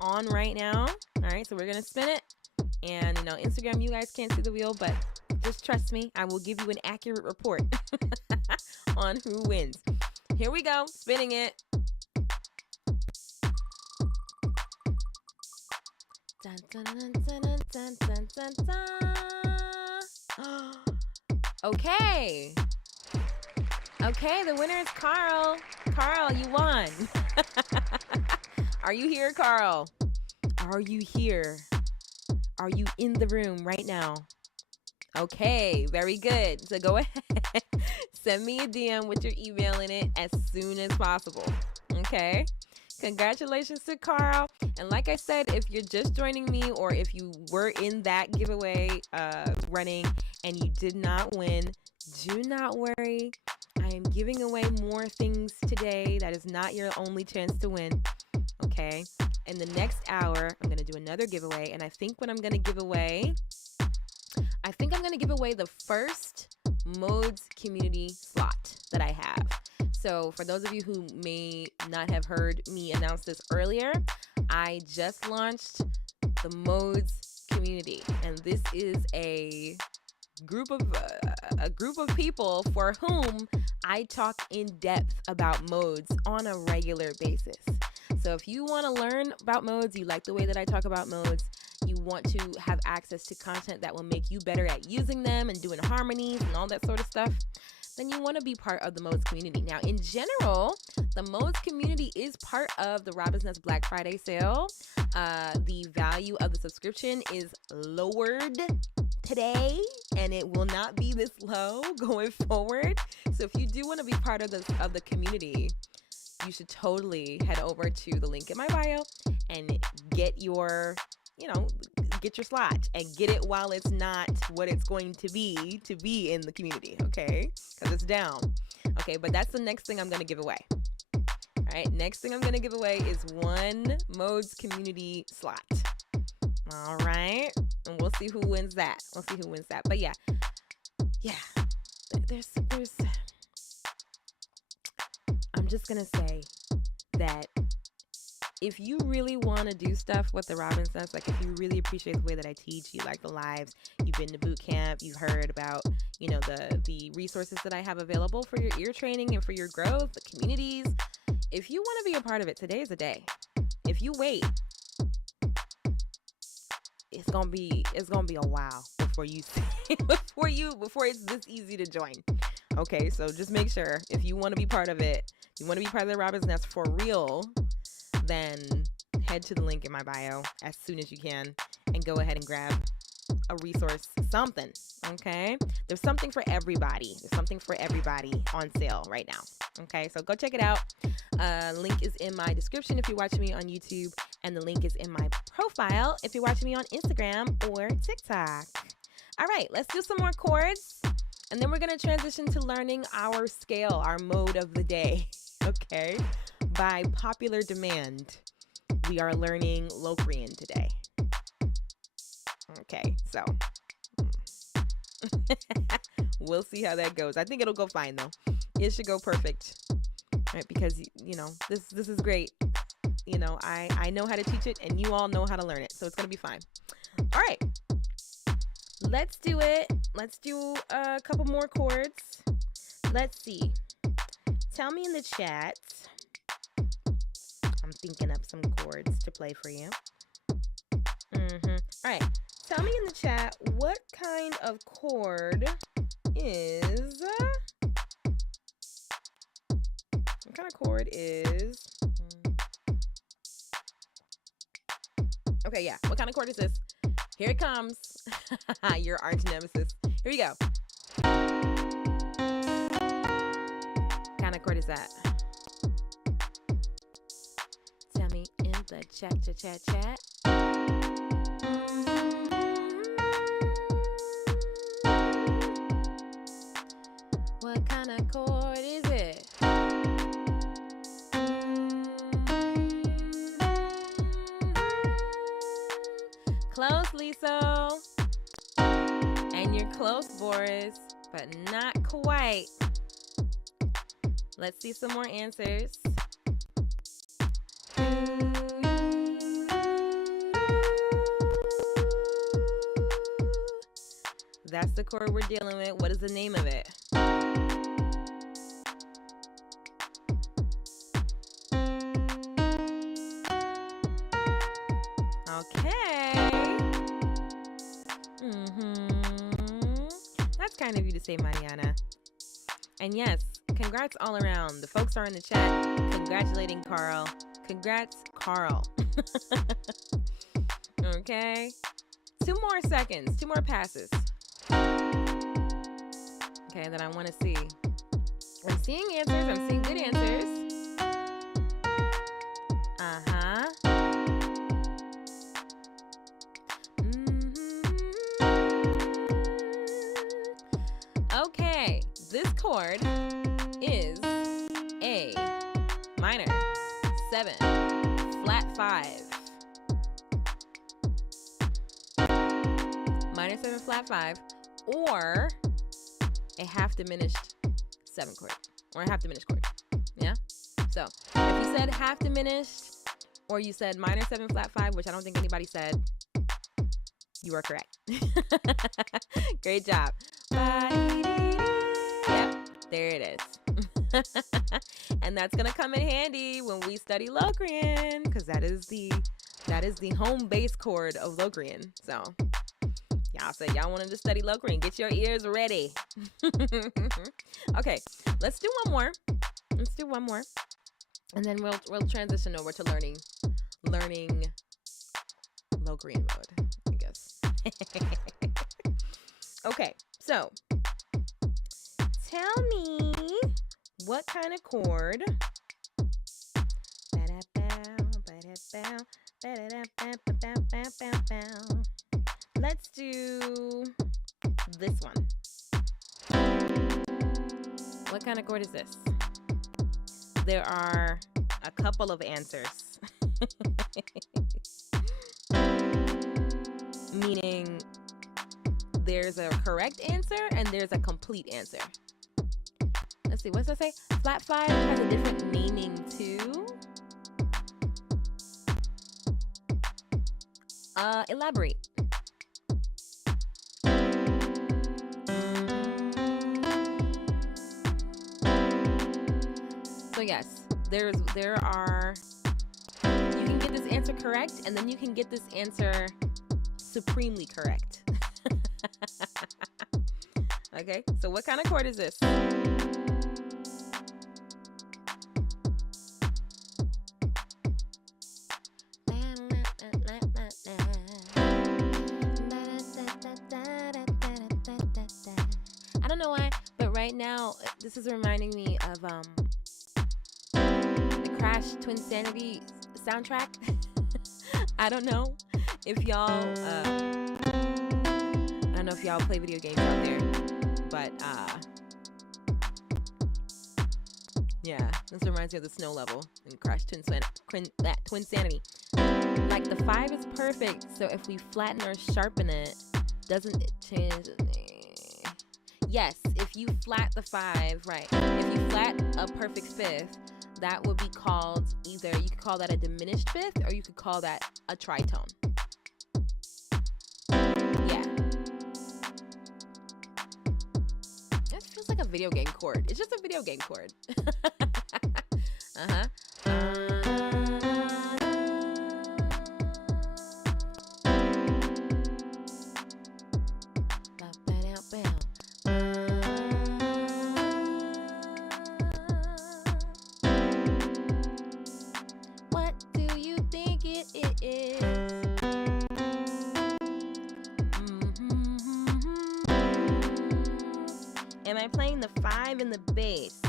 on right now. All right, so we're going to spin it. And, Instagram, you guys can't see the wheel, but just trust me. I will give you an accurate report on who wins. Here we go. Spinning it. Dun, dun, dun, dun, dun, dun, dun, dun. Okay. Okay, the winner is Carl. Carl, you won. Are you here, Carl? Are you here? Are you in the room right now? Okay, very good. So go ahead. Send me a DM with your email in it as soon as possible. Okay? Congratulations to Carl. And like I said, if you're just joining me or if you were in that giveaway running and you did not win, do not worry. I am giving away more things today. That is not your only chance to win. Okay? In the next hour, I'm going to do another giveaway. And I think what I'm going to give away, the first Modes community slot that I have. So for those of you who may not have heard me announce this earlier, I just launched the Modes community. And this is a group of people for whom I talk in depth about modes on a regular basis. So if you want to learn about modes, you like the way that I talk about modes, you want to have access to content that will make you better at using them and doing harmonies and all that sort of stuff, then you want to be part of the Modes community. Now, in general, the Modes community is part of the Robin's Nest Black Friday sale. The value of the subscription is lowered today, and it will not be this low going forward. So if you do want to be part of the community, you should totally head over to the link in my bio and get your slot and get it while it's not what it's going to be in the community, okay? Because it's down. Okay, but that's the next thing I'm going to give away. All right, next thing I'm going to give away is one Modes community slot. All right, and we'll see who wins that. But yeah, there's I'm just going to say that if you really want to do stuff with the Robin's Nest, like if you really appreciate the way that I teach, you like the lives, you've been to boot camp, you heard about, the resources that I have available for your ear training and for your growth, the communities. If you want to be a part of it, today is the day. If you wait, it's gonna be a while before it's this easy to join. Okay, so just make sure if you want to be part of it, you want to be part of the Robin's Nest for real, then head to the link in my bio as soon as you can and go ahead and grab a resource, something, okay? There's something for everybody. There's something for everybody on sale right now, okay? So go check it out. Link is in my description if you're watching me on YouTube, and the link is in my profile if you're watching me on Instagram or TikTok. All right, let's do some more chords, and then we're going to transition to learning our scale, our mode of the day, okay? By popular demand, we are learning Locrian today. Okay, so we'll see how that goes. I think it'll go fine though. It should go perfect, right? Because this is great. I know how to teach it, and you all know how to learn it, so it's gonna be fine. All right, let's do it. Let's do a couple more chords. Let's see. Tell me in the chat. I'm thinking up some chords to play for you. All right. Tell me in the chat what kind of chord is... What kind of chord is... Okay, yeah. What kind of chord is this? Here it comes. Your arch nemesis. Here we go. What kind of chord is that? Tell me in the chat. What chord is it? Close, Liso. And you're close, Boris, but not quite. Let's see some more answers. That's the chord we're dealing with. What is the name of it? Okay. That's kind of you to say, Mariana. And yes, congrats all around. The folks are in the chat congratulating Carl. Congrats, Carl. Okay. 2 more seconds. 2 more passes. Okay, that I want to see. I'm seeing answers. I'm seeing good answers. Okay, this chord is A minor 7 flat 5. Minor 7 flat 5, or a half diminished 7 chord, or a half diminished chord. Yeah? So if you said half diminished, or you said minor 7 flat 5, which I don't think anybody said, you are correct. Great job. Yep, there it is. And that's gonna come in handy when we study Locrian, because that is the home base chord of Locrian. So y'all said y'all wanted to study Locrian. Get your ears ready. Okay, let's do one more. And then we'll transition over to learning Locrian mode, I guess. Okay, so tell me what kind of chord let's do this one. What kind of chord is this? There are a couple of answers. Meaning there's a correct answer and there's a complete answer. Let's see, what does that say? Flat 5 has a different meaning too. Elaborate. So yes, there are, you can get this answer correct, and then you can get this answer supremely correct. Okay, so what kind of chord is this? I don't know why, but right now this is reminding me of the Crash Twinsanity soundtrack. I don't know if y'all I don't know if y'all play video games out there, but yeah, this reminds me of the snow level in Crash Twinsanity. Like the 5 is perfect, so if we flatten or sharpen it, doesn't it change? Yes, if you flat the 5, right? If you flat a perfect 5th, that would be called either, you could call that a diminished 5th, or you could call that a tritone. Yeah. That feels like a video game chord. It's just a video game chord. Uh-huh. What do you think it is? Am I playing the 5 in the bass?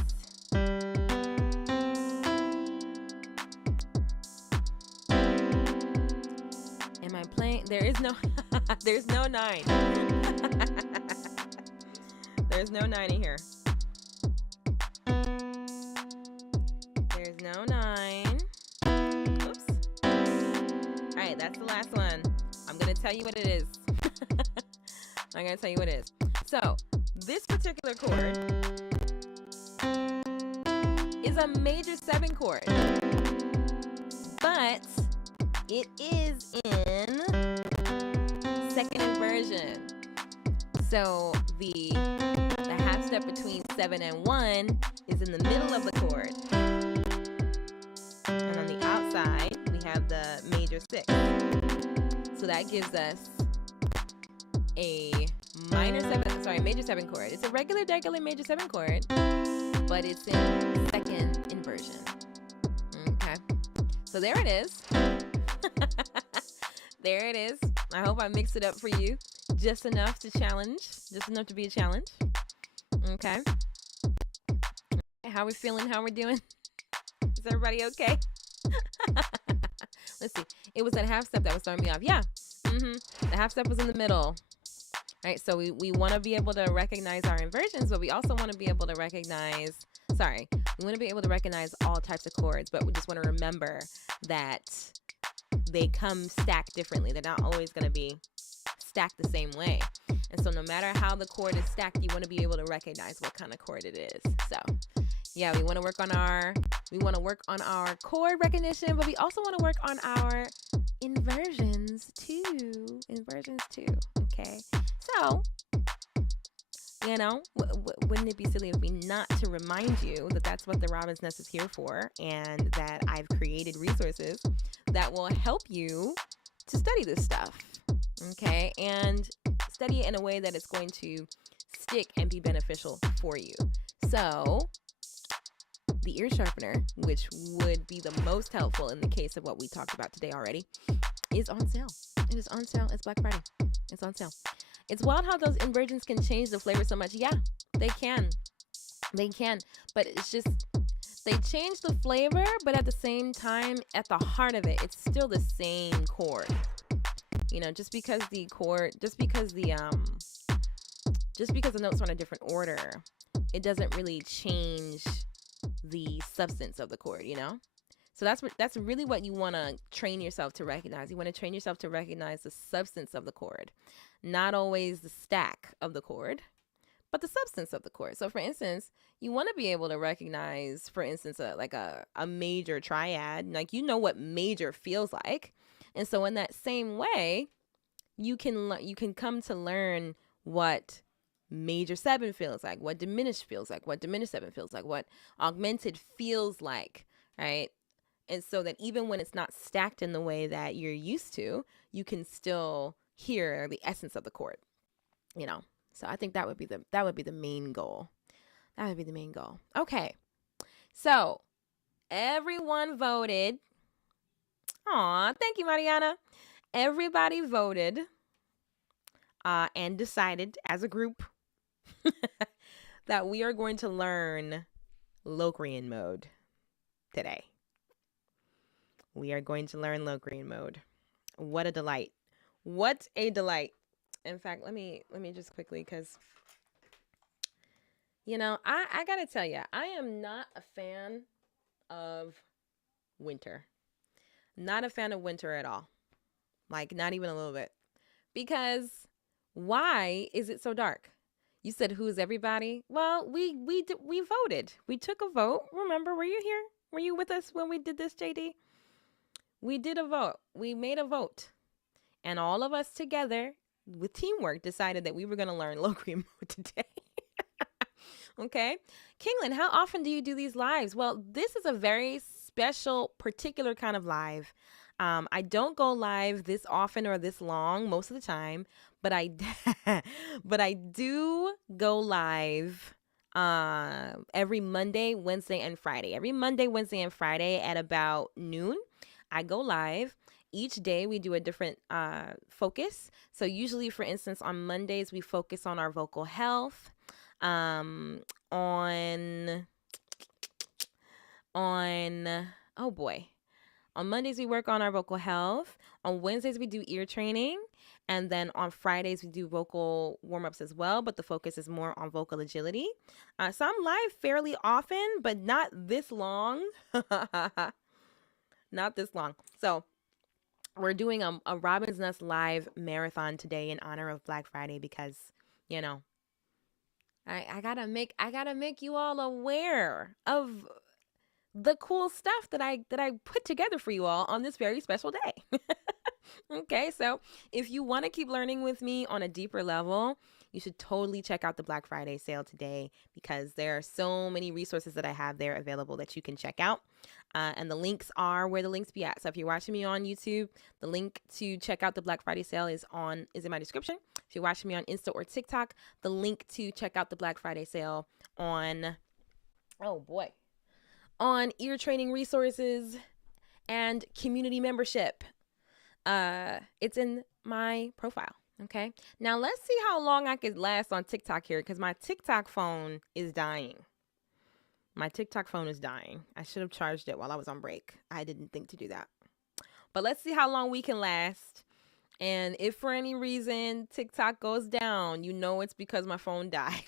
Am I playing? There's no 9. There's no 9 in here. tell you what it is. I'm gonna tell you what it is. So this particular chord is a major 7 chord, but it is in second inversion. So the half step between 7 and 1 is in the middle of the chord. And on the outside, we have the major 6. So that gives us a major 7 chord. It's a regular major 7 chord, but it's in second inversion. Okay. So there it is. There it is. I hope I mixed it up for you just enough to be a challenge. Okay. How we feeling? How we doing? Is everybody okay? Let's see. It was that half step that was throwing me off. Yeah. The half step was in the middle. Right, so we want to be able to recognize our inversions, but we also want to be able to recognize all types of chords, but we just want to remember that they come stacked differently. They're not always going to be stacked the same way. And so no matter how the chord is stacked, you want to be able to recognize what kind of chord it is. So yeah, we want to work on our chord recognition, but we also want to work on our inversions too. Okay. So, wouldn't it be silly of me not to remind you that that's what the Robin's Nest is here for, and that I've created resources that will help you to study this stuff, okay? And study it in a way that it's going to stick and be beneficial for you. So, the ear sharpener, which would be the most helpful in the case of what we talked about today already, is on sale. It is on sale. It's Black Friday. It's on sale. It's wild how those inversions can change the flavor so much. Yeah, they can. But it's just, they change the flavor, but at the same time, at the heart of it, it's still the same chord. Just because the notes are in a different order, it doesn't really change the substance of the chord, So that's really what you want to train yourself to recognize. You want to train yourself to recognize the substance of the chord, not always the stack of the chord, but the substance of the chord. So for instance, you want to be able to recognize, for instance, a major triad, like what major feels like. And so in that same way, you can come to learn what major 7 feels like, what diminished feels like, what diminished 7 feels like, what augmented feels like, right? And so that even when it's not stacked in the way that you're used to, you can still hear the essence of the chord, So I think that would be the main goal. That would be the main goal. Okay. So everyone voted. Aw, thank you, Mariana. Everybody voted and decided as a group that we are going to learn Locrian mode today. We are going to learn Locrian mode. What a delight. What a delight. In fact, let me just quickly, because, I got to tell you, I am not a fan of winter. Not a fan of winter at all. Like, not even a little bit. Because why is it so dark? You said, who's everybody? Well, we voted. We took a vote. Remember, were you here? Were you with us when we did this, JD? We did a vote. We made a vote. And all of us together, with teamwork, decided that we were going to learn Locrian mode today. Okay? Kinglin, how often do you do these lives? Well, this is a very special, particular kind of live. I don't go live this often or this long most of the time, but I do go live every Monday, Wednesday, and Friday. Every Monday, Wednesday, and Friday at about noon, I go live. Each day we do a different focus. So usually, for instance, on Mondays, we focus on our vocal health. On Mondays, we work on our vocal health. On Wednesdays, we do ear training. And then on Fridays, we do vocal warm-ups as well, but the focus is more on vocal agility. So I'm live fairly often, but not this long. Not this long. So we're doing a Robin's Nest live marathon today in honor of Black Friday because, you know, I gotta make you all aware of the cool stuff that I put together for you all on this very special day. Okay, so if you want to keep learning with me on a deeper level, you should totally check out the Black Friday sale today because there are so many resources that I have there available that you can check out. And the links are where the links be at. So if you're watching me on YouTube, the link to check out the Black Friday sale is in my description. If you're watching me on Insta or TikTok, the link to check out the Black Friday sale on, oh boy, on ear training resources and community membership. It's in my profile. Okay. Now let's see how long I could last on TikTok here because my TikTok phone is dying. My TikTok phone is dying. I should have charged it while I was on break. I didn't think to do that. But let's see how long we can last. And if for any reason TikTok goes down, you know it's because my phone died.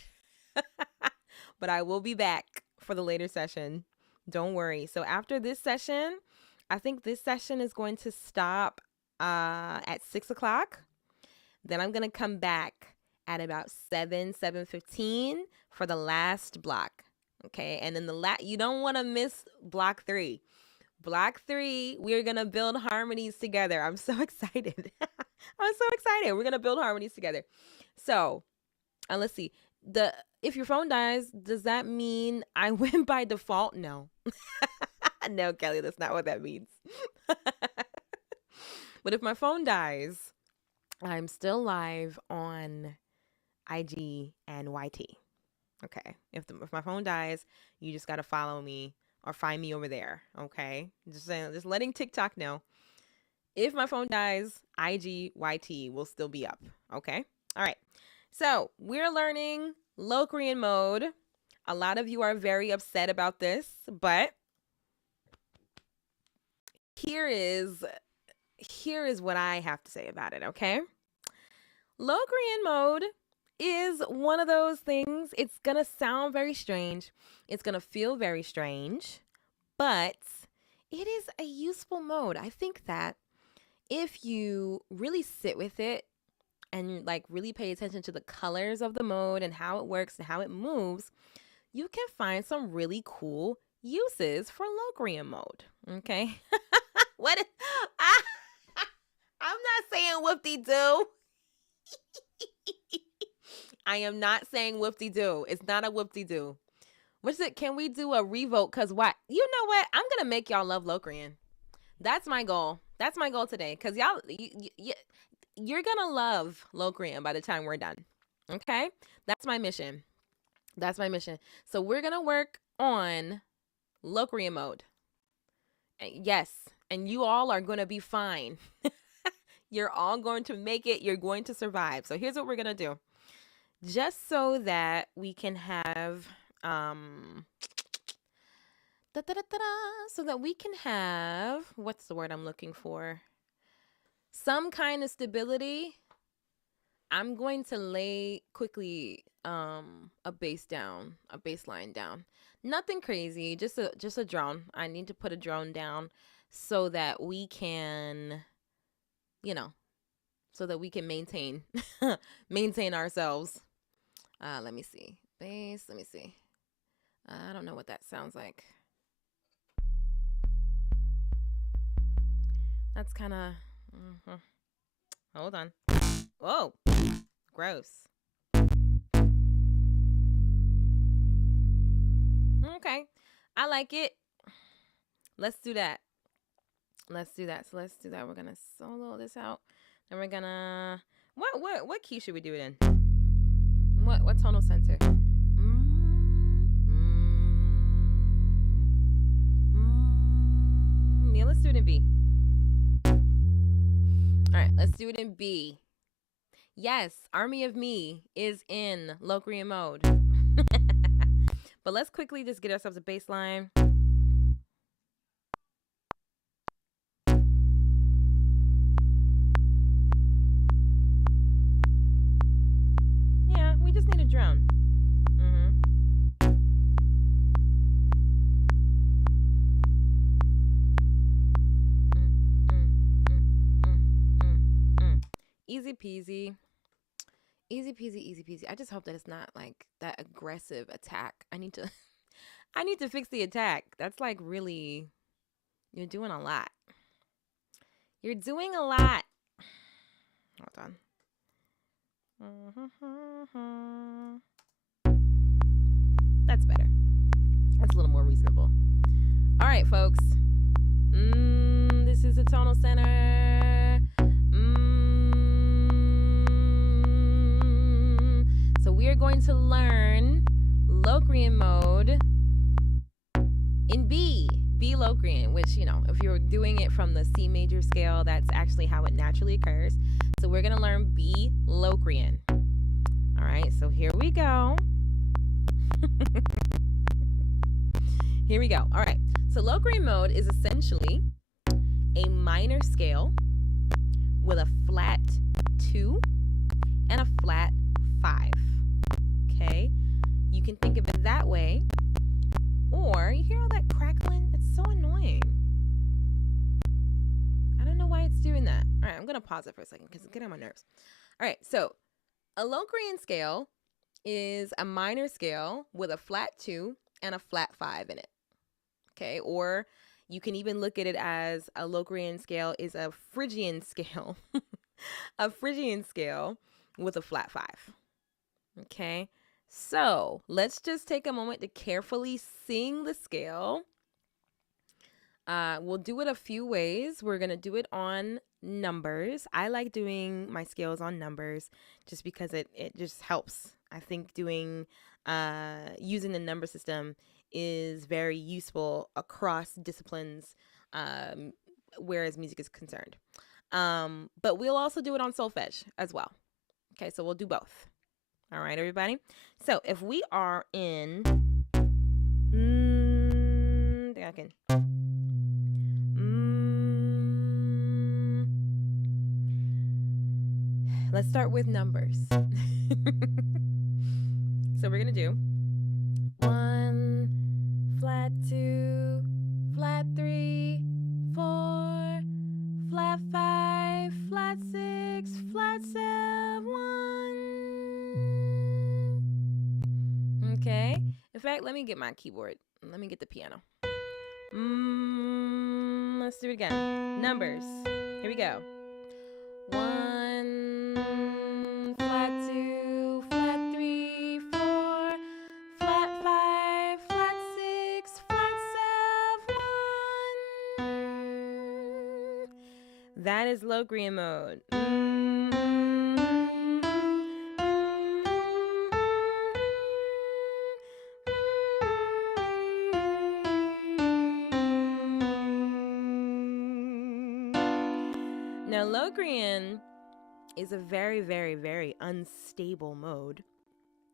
But I will be back for the later session. Don't worry. So after this session, I think this session is going to stop at 6 o'clock. Then I'm going to come back at about 7:15 for the last block. Okay. And then you don't want to miss block 3. Block 3, we're going to build harmonies together. I'm so excited. I'm so excited. We're going to build harmonies together. So let's see. If your phone dies, does that mean I win by default? No. No, Kelly, that's not what that means. But if my phone dies, I'm still live on IG and YT. Okay. If my phone dies, you just got to follow me or find me over there. Okay. Just letting TikTok know. If my phone dies, IG, YT will still be up. Okay. All right. So we're learning Locrian mode. A lot of you are very upset about this, but here is what I have to say about it. Okay. Locrian mode is one of those things. It's going to sound very strange. It's going to feel very strange, but it is a useful mode. I think that if you really sit with it and like really pay attention to the colors of the mode and how it works and how it moves, you can find some really cool uses for Locrian mode. Okay. I'm not saying whoop-de-doo. I am not saying whoop-de-doo. It's not a whoop-de-doo. What's it? Can we do a revote? Because what? You know what? I'm going to make y'all love Locrian. That's my goal. That's my goal today. Because y'all, you're going to love Locrian by the time we're done. Okay? That's my mission. That's my mission. So we're going to work on Locrian mode. Yes. And you all are going to be fine. You're all going to make it. You're going to survive. So here's what we're going to do. Just so that we can have, so that we can have, what's the word I'm looking for? Some kind of stability. I'm going to lay quickly a baseline down. Nothing crazy, just a drone. I need to put a drone down so that we can, so that we can maintain ourselves. Let me see. Bass, let me see. I don't know what that sounds like. That's kind of, hold on. Whoa, gross. Okay, I like it. Let's do that. So let's do that. We're gonna solo this out. Then we're gonna, what key should we do it in? What tonal center? Yeah, let's do it in B. All right, let's do it in B. Yes, Army of Me is in Locrian mode. But let's quickly just get ourselves a bass line. Yeah, we just need a drone. easy peasy. Easy peasy, easy peasy. I just hope that it's not like that aggressive attack. I need to I need to fix the attack. That's like really, you're doing a lot. You're doing a lot. Hold on. That's better. That's a little more reasonable. All right, folks. This is the tonal center. So we are going to learn Locrian mode in B Locrian, which, you know, if you're doing it from the C major scale, that's actually how it naturally occurs. So we're going to learn B Locrian. All right, so here we go. Here we go. All right, so Locrian mode is essentially a minor scale with a flat 2 and a flat 5. Okay, you can think of it that way. Or, you hear all that crackling? It's so annoying. I don't know why it's doing that. All right, I'm going to pause it for a second because it's getting on my nerves. All right, so a Locrian scale is a minor scale with a flat 2 and a flat 5 in it. Okay, or you can even look at it as a Locrian scale is a Phrygian scale. A Phrygian scale with a flat 5. Okay. So let's just take a moment to carefully sing the scale. We'll do it a few ways. We're going to do it on numbers. I like doing my scales on numbers just because it just helps. I think doing using the number system is very useful across disciplines, whereas music is concerned. But we'll also do it on solfege as well. Okay, so we'll do both. All right, everybody. So if we are in, let's start with numbers. So we're gonna do 1, flat 2, flat 3, 4, flat 5, flat 6, flat 7, 1. Okay. In fact, let me get my keyboard. Let me get the piano. Let's do it again. Numbers. Here we go. 1, flat 2, flat 3, 4, flat 5, flat 6, flat 7, 1. That is Locrian mode. Now, Locrian is a very, very, very unstable mode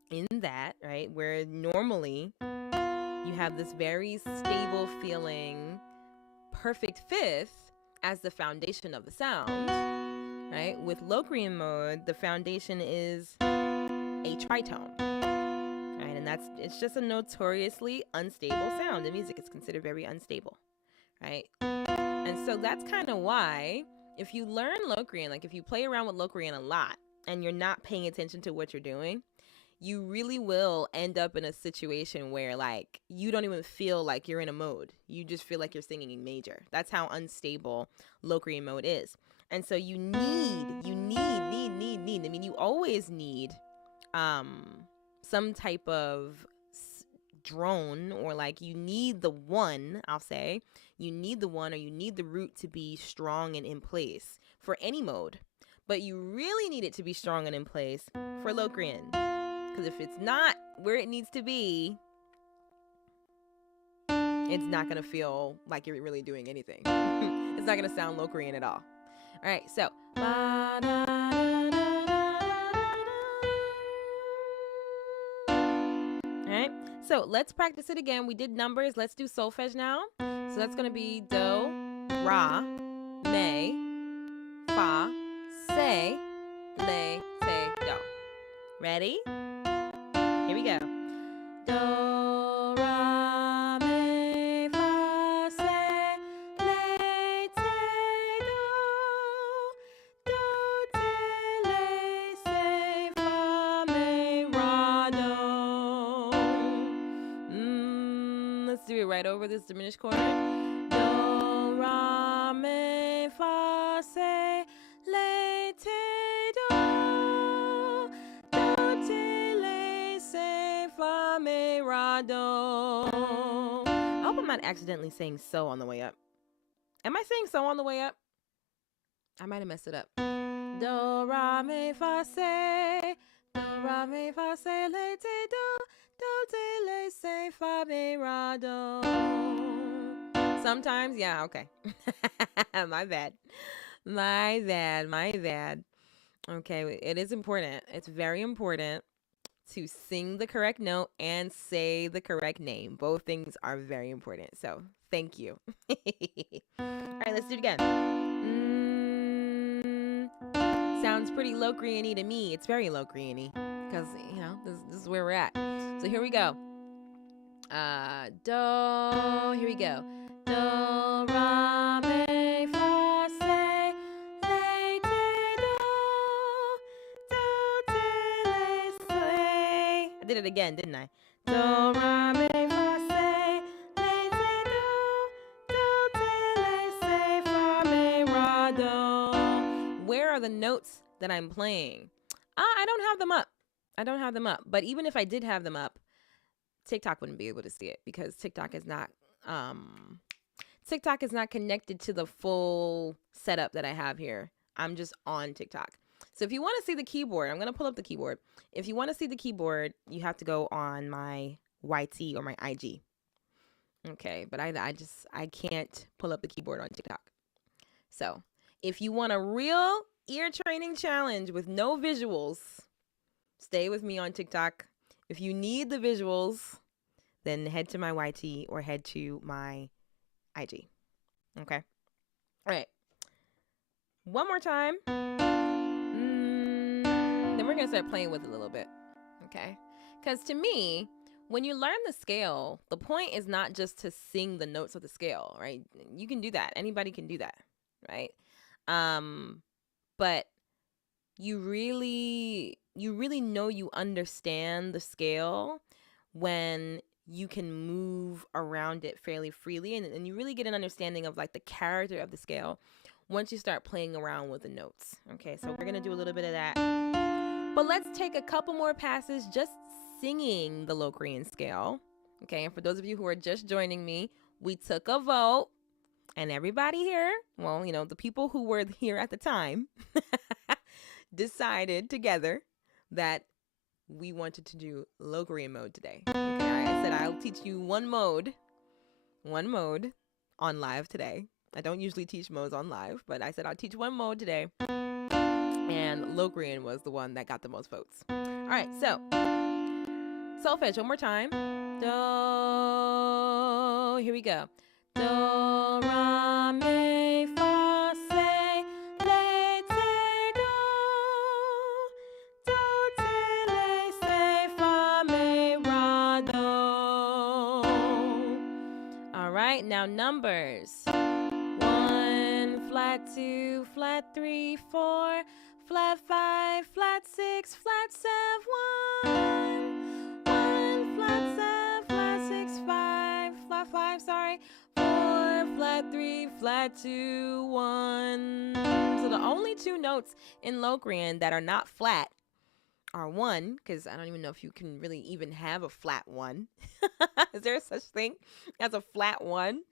in that, right, where normally you have this very stable feeling perfect fifth as the foundation of the sound, right? With Locrian mode, the foundation is a tritone, right? And it's just a notoriously unstable sound. The music is considered very unstable, right? And so that's kind of why if you learn Locrian, like if you play around with Locrian a lot and you're not paying attention to what you're doing, you really will end up in a situation where like you don't even feel like you're in a mode. You just feel like you're singing in major. That's how unstable Locrian mode is. And so you need. I mean, you always need some type of drone, or like you need the one, I'll say. You need the one, or you need the root to be strong and in place for any mode. But you really need it to be strong and in place for Locrian. Because if it's not where it needs to be, it's not going to feel like you're really doing anything. It's not going to sound Locrian at all. All right, so. All right, so let's practice it again. We did numbers. Let's do solfege now. So that's going to be do, ra, me, fa, se, le, te, do. Ready? Here we go. Do, ra, mi, fa, se, le, te, do. Do, te, do it right over this diminished chord. Do, ra, mi, fa, se, le, te, do. Do, ti, le, se, fa, mi, ra, do. I hope I'm not accidentally saying so on the way up. Am I saying so on the way up? I might have messed it up. Do, ra, mi, fa, se. Do, ra, mi, fa, se, le, te, do. Do, ti, le, se, fa, mi, ra, do. Sometimes, yeah, okay. My bad. My bad. Okay, it is important. It's very important to sing the correct note and say the correct name. Both things are very important. So, thank you. All right, let's do it again. Sounds pretty Locrian-y to me. It's very Locrian-y because, you know, this is where we're at. So here we go. Do. Here we go. Do, ra, mi, fa, se, le, te, do. Do, ti, le, se. I did it again, didn't I? Do, ra, mi, fa, se, le, te, do. Do, ti, le, se, fa, mi, ra, do. Where are the notes that I'm playing? I don't have them up. I don't have them up. But even if I did have them up, TikTok wouldn't be able to see it because TikTok is not connected to the full setup that I have here. I'm just on TikTok. So if you want to see the keyboard, I'm going to pull up the keyboard. If you want to see the keyboard, you have to go on my YT or my IG. Okay, but I can't pull up the keyboard on TikTok. So if you want a real ear training challenge with no visuals, stay with me on TikTok. If you need the visuals, then head to my YT or head to my IG. Okay? All right. One more time. Then we're going to start playing with it a little bit. Okay? Because to me, when you learn the scale, the point is not just to sing the notes of the scale, right? You can do that. Anybody can do that, right? But you really know you understand the scale when you can move around it fairly freely, and you really get an understanding of like the character of the scale once you start playing around with the notes. Okay, so we're gonna do a little bit of that, but let's take a couple more passes just singing the Locrian scale. Okay, and for those of you who are just joining me, we took a vote, and everybody here, well, you know, the people who were here at the time decided together that we wanted to do Locrian mode today. Okay, I said I'll teach you one mode on live today. I don't usually teach modes on live, but I said I'll teach one mode today. And Locrian was the one that got the most votes. All right, so solfege one more time. Do. Here we go. Do, ra, mi, fa, se, le, te, do. Do, ti, le, se, fa, mi, ra, do. All right, now numbers. 1, flat 2, flat 3, 4, flat 5, flat 6, flat 7, 1, flat 7, flat 6, 5, flat 5, sorry. 4, flat 3, flat 2, 1. So the only two notes in Locrian that are not flat are 1, because I don't even know if you can really even have a flat 1. Is there such thing as a flat 1,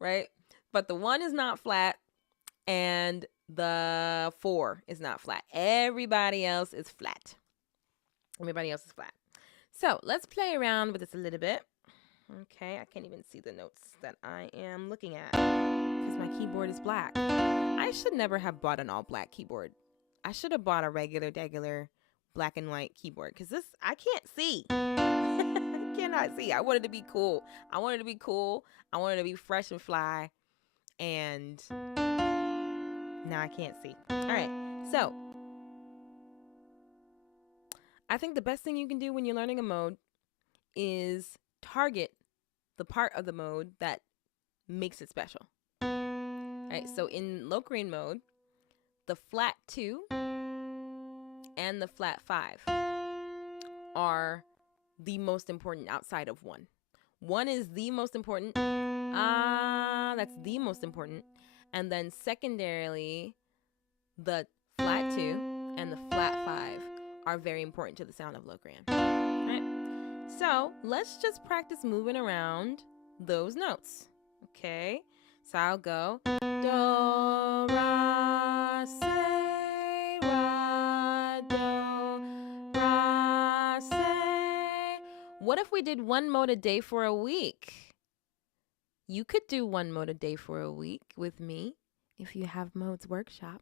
right? But the 1 is not flat, and the 4 is not flat. Everybody else is flat. Everybody else is flat. So let's play around with this a little bit. Okay, I can't even see the notes that I am looking at because my keyboard is black. I should never have bought an all black keyboard. I should have bought a regular black and white keyboard because this, I can't see. I cannot see. I wanted to be cool. I wanted to be fresh and fly. And now I can't see. All right, so I think the best thing you can do when you're learning a mode is target the part of the mode that makes it special. All right, so in Locrian mode, the flat 2 and the flat 5 are the most important outside of 1. One is the most important. That's the most important. And then secondarily, the flat 2 and the flat 5 are very important to the sound of Locrian. Right? So let's just practice moving around those notes. Okay? So I'll go do, ra, say, ra, do, ra, say. What if we did one mode a day for a week? You could do one mode a day for a week with me if you have Modes Workshop.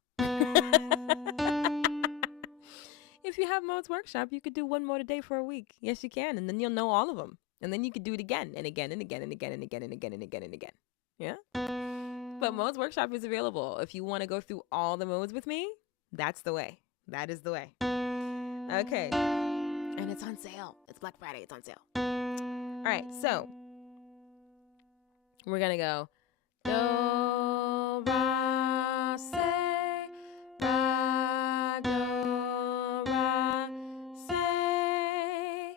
If you have Modes Workshop, you could do one mode a day for a week. Yes, you can. And then you'll know all of them. And then you could do it again and again and again and again and again and again and again and again. Yeah? But Modes Workshop is available. If you want to go through all the modes with me, that's the way. That is the way. Okay. And it's on sale. It's Black Friday. It's on sale. All right. So we're going to go do, ra, say, ra, do, ra, say,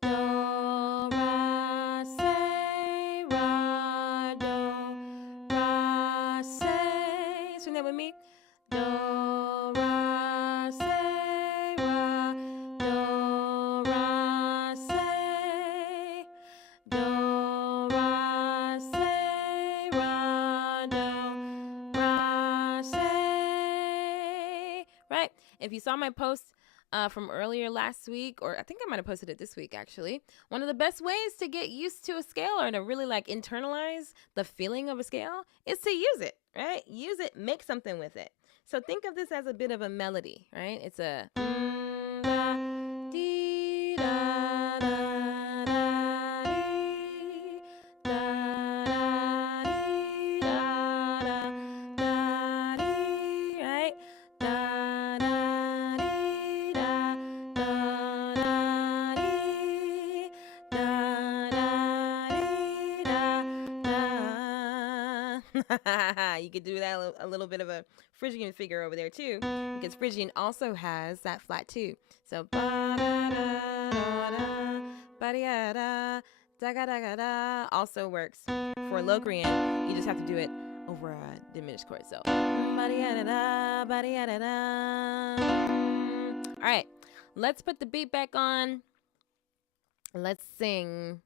do, ra, say, ra, do, ra, say. Sing that with me. Do, ra, say, ra, do, ra, say, do, ra, say, ra, do, ra, say. Right? If you saw my post from earlier last week, or I think I might have posted it this week actually, one of the best ways to get used to a scale or to really like internalize the feeling of a scale is to use it, right? Use it, make something with it. So think of this as a bit of a melody, right? It's a da, dee, da, da, da, dee, da, da, dee, da, da, da, dee, right? Da, da, dee, da, da, da, dee, da, da, dee, da, da. You could do that a little bit of a Phrygian figure over there too, because Phrygian also has that flat 2. So ba da da da ba da da da da da also works for Locrian. You just have to do it over a diminished chord. So ba da da ba da da. All right, let's put the beat back on. Let's sing,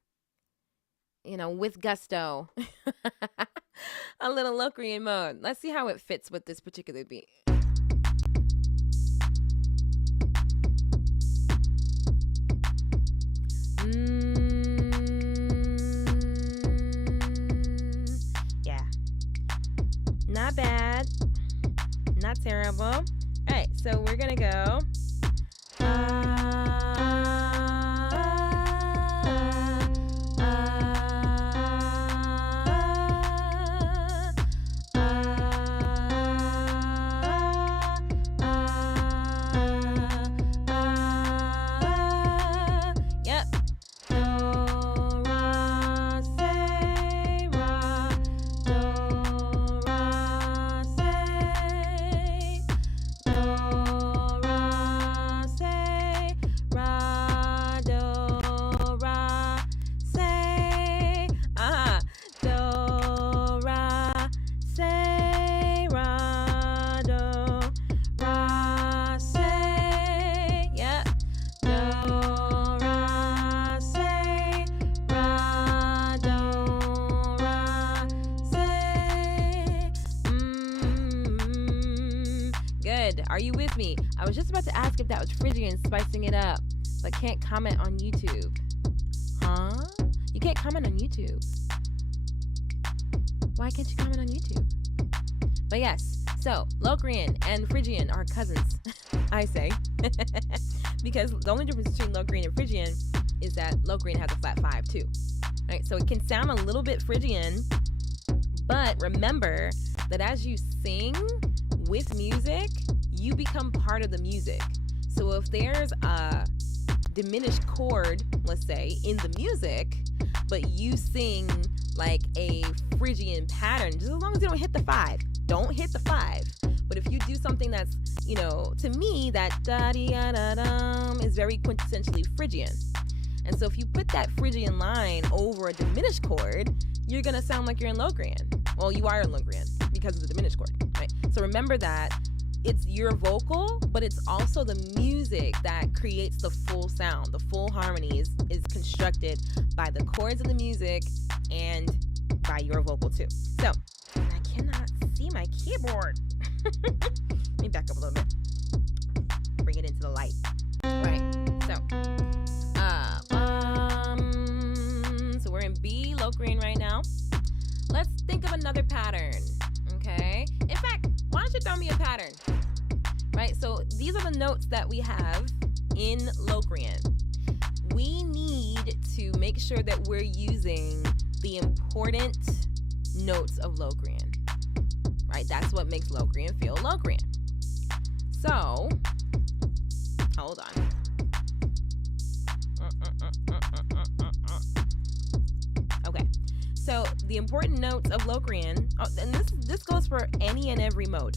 with gusto. A little Locrian mode. Let's see how it fits with this particular beat. Yeah. Not bad. Not terrible. All right, so we're gonna go. Are you with me? I was just about to ask if that was Phrygian spicing it up, but can't comment on YouTube. Huh? You can't comment on YouTube. Why can't you comment on YouTube? But yes, so Locrian and Phrygian are cousins, I say. Because the only difference between Locrian and Phrygian is that Locrian has a flat 5 too. Right, so it can sound a little bit Phrygian, but remember that as you sing with music, you become part of the music. So if there's a diminished chord, let's say, in the music, but you sing like a Phrygian pattern, just as long as you don't hit the 5. Don't hit the 5. But if you do something that's, to me, that da-dee-da-da-dum is very quintessentially Phrygian. And so if you put that Phrygian line over a diminished chord, you're going to sound like you're in Locrian. Well, you are in Locrian because of the diminished chord, right? So remember that it's your vocal, but it's also the music that creates the full sound. The full harmony is constructed by the chords of the music and by your vocal too. So I cannot see my keyboard. Let me back up a little bit. Bring it into the light. Right. So we're in B Locrian right now. Let's think of another pattern. Okay. In fact, why don't you throw me a pattern? Right. So these are the notes that we have in Locrian. We need to make sure that we're using the important notes of Locrian. Right. That's what makes Locrian feel Locrian. So, hold on. Okay. So the important notes of Locrian, and this goes for any and every mode.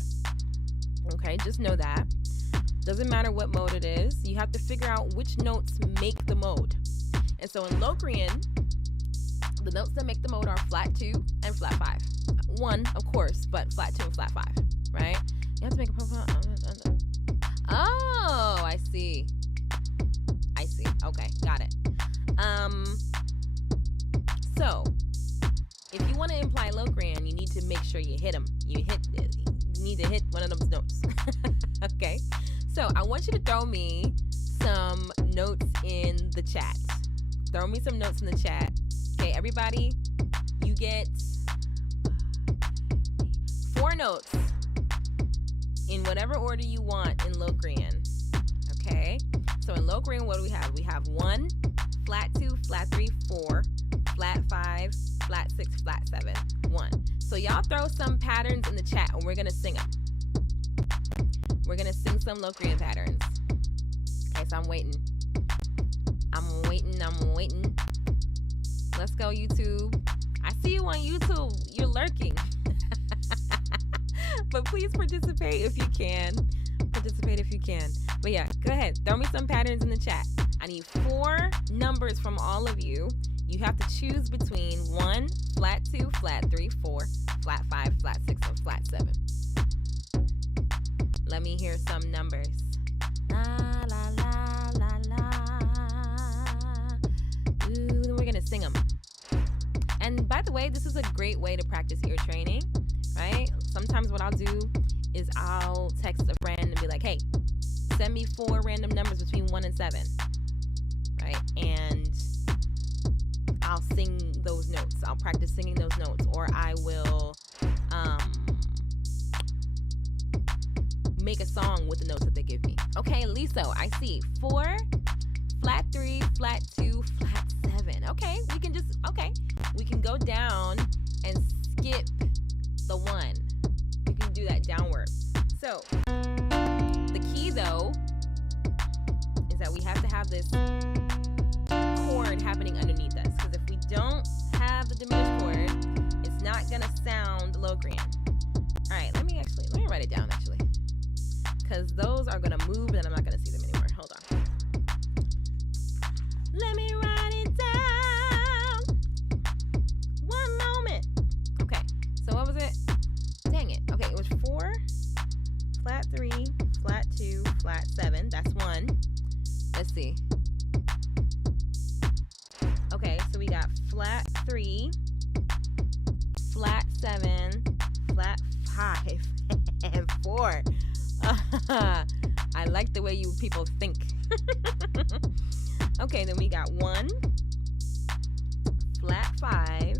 Okay, just know that. Doesn't matter what mode it is. You have to figure out which notes make the mode. And so in Locrian, the notes that make the mode are flat 2 and flat 5. 1, of course, but flat 2 and flat 5, right? You have to make a profile. Oh, I see. Okay, got it. So if you want to imply Locrian, you need to make sure you hit them. You need to hit one of those notes. Okay. So I want you to throw me some notes in the chat. Throw me some notes in the chat. Okay, everybody, you get 4 notes in whatever order you want in Locrian. Okay. So in Locrian, what do we have? We have 1, flat 2, flat 3, 4, flat 5, flat 6, flat 7, 1. So y'all throw some patterns in the chat and we're going to sing them. We're going to sing some Locrian patterns. Okay, so I'm waiting. Let's go, YouTube. I see you on YouTube. You're lurking. But please participate if you can. But yeah, go ahead. Throw me some patterns in the chat. I need 4 numbers from all of you. You have to choose between 1, flat 2, flat 3, 4, flat 5, flat 6, and flat 7. Let me hear some numbers. La, la, la, la, la. Ooh, then we're going to sing them. And by the way, this is a great way to practice ear training, right? Sometimes what I'll do is I'll text a friend and be like, hey, send me 4 random numbers between 1 and 7, right? And I'll sing those notes. I'll practice singing those notes, or I will make a song with the notes that they give me. Okay, Lisa, I see 4, flat 3, flat 2, flat 7. Okay, we can go down and skip the 1. You can do that downward. So the key though is that we have to have this chord happening underneath us, because if we don't have the diminished chord, it's not gonna sound Locrian. All right, let me write it down actually, because those are gonna move and I'm not gonna see them anymore. Hold on. Let me write it down. One moment. Okay, so what was it? Dang it. Okay, it was 4, flat 3, flat 2, flat 7. That's 1. Let's see. Okay, so we got flat 3, flat 7, flat 5, and 4. I like the way you people think. Okay, then we got 1, flat 5,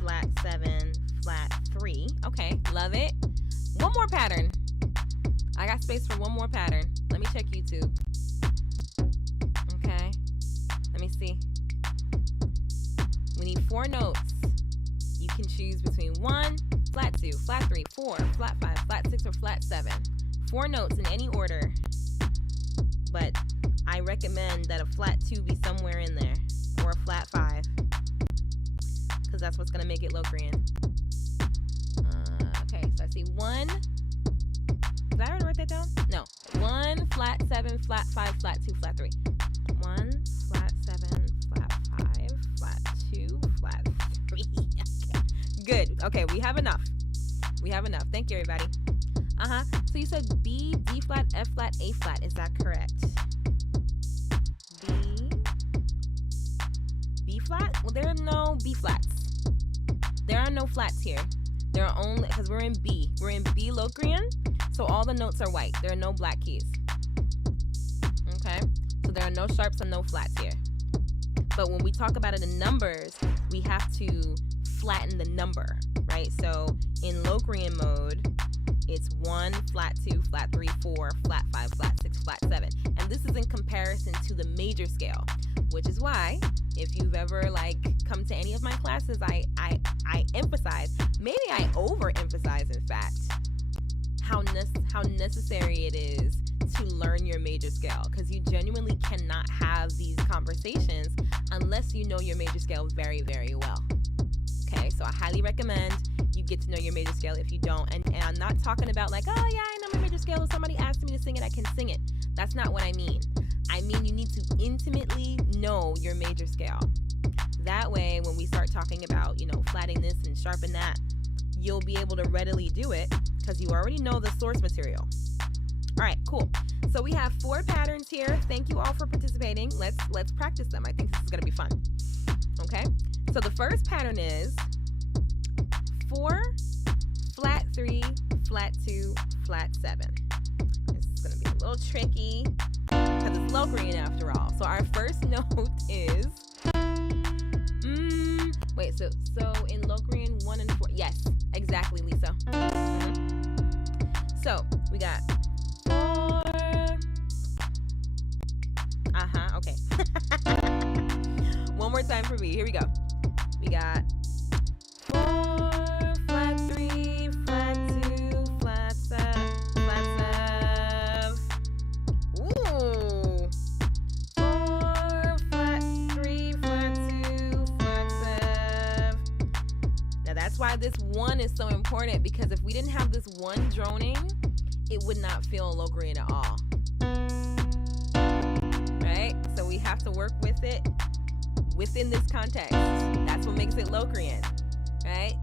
flat 7, flat 3. Okay, love it. One more pattern. I got space for one more pattern. Let me check YouTube. Okay, let me see. We need 4 notes. You can choose between 1, flat 2, flat 3, 4, flat 5, flat 6, or flat 7. 4 notes in any order. But I recommend that a flat 2 be somewhere in there, or a flat 5, because that's what's going to make it Locrian. Okay, so I see 1. Did I already write that down? No. 1, flat 7, flat 5, flat 2, flat 3. 1, flat 7, Good. Okay, we have enough. Thank you, everybody. So you said B, D flat, F flat, A flat. Is that correct? B flat? Well, there are no B flats. There are no flats here. There are only, because we're in B. We're in B Locrian, so all the notes are white. There are no black keys. Okay? So there are no sharps and no flats here. But when we talk about it in numbers, we have to flatten the number, right? So in Locrian mode, it's 1, flat 2, flat 3, 4, flat 5, flat 6, flat 7. And this is in comparison to the major scale, which is why if you've ever come to any of my classes, I emphasize, maybe I overemphasize in fact, how necessary it is to learn your major scale, because you genuinely cannot have these conversations unless you know your major scale very, very well. Okay, so I highly recommend you get to know your major scale if you don't. And I'm not talking about oh yeah, I know my major scale. If somebody asks me to sing it, I can sing it. That's not what I mean. I mean you need to intimately know your major scale. That way, when we start talking about, flatting this and sharpen that, you'll be able to readily do it because you already know the source material. All right, cool. So we have 4 patterns here. Thank you all for participating. Let's practice them. I think this is gonna be fun. Okay. So the first pattern is 4, flat 3, flat 2, flat 7. This is going to be a little tricky because it's Locrian after all. So our first note is, wait, so in Locrian 1 and 4, yes, exactly, Lisa. So we got 4, okay. One more time for me, here we go. We got 4, flat 3, flat 2, flat 7, flat 7. Ooh. 4, flat 3, flat 2, flat 7. Now that's why this 1 is so important, because if we didn't have this 1 droning, it would not feel Locrian at all. Right? So we have to work with it within this context. That's what makes it Locrian, right?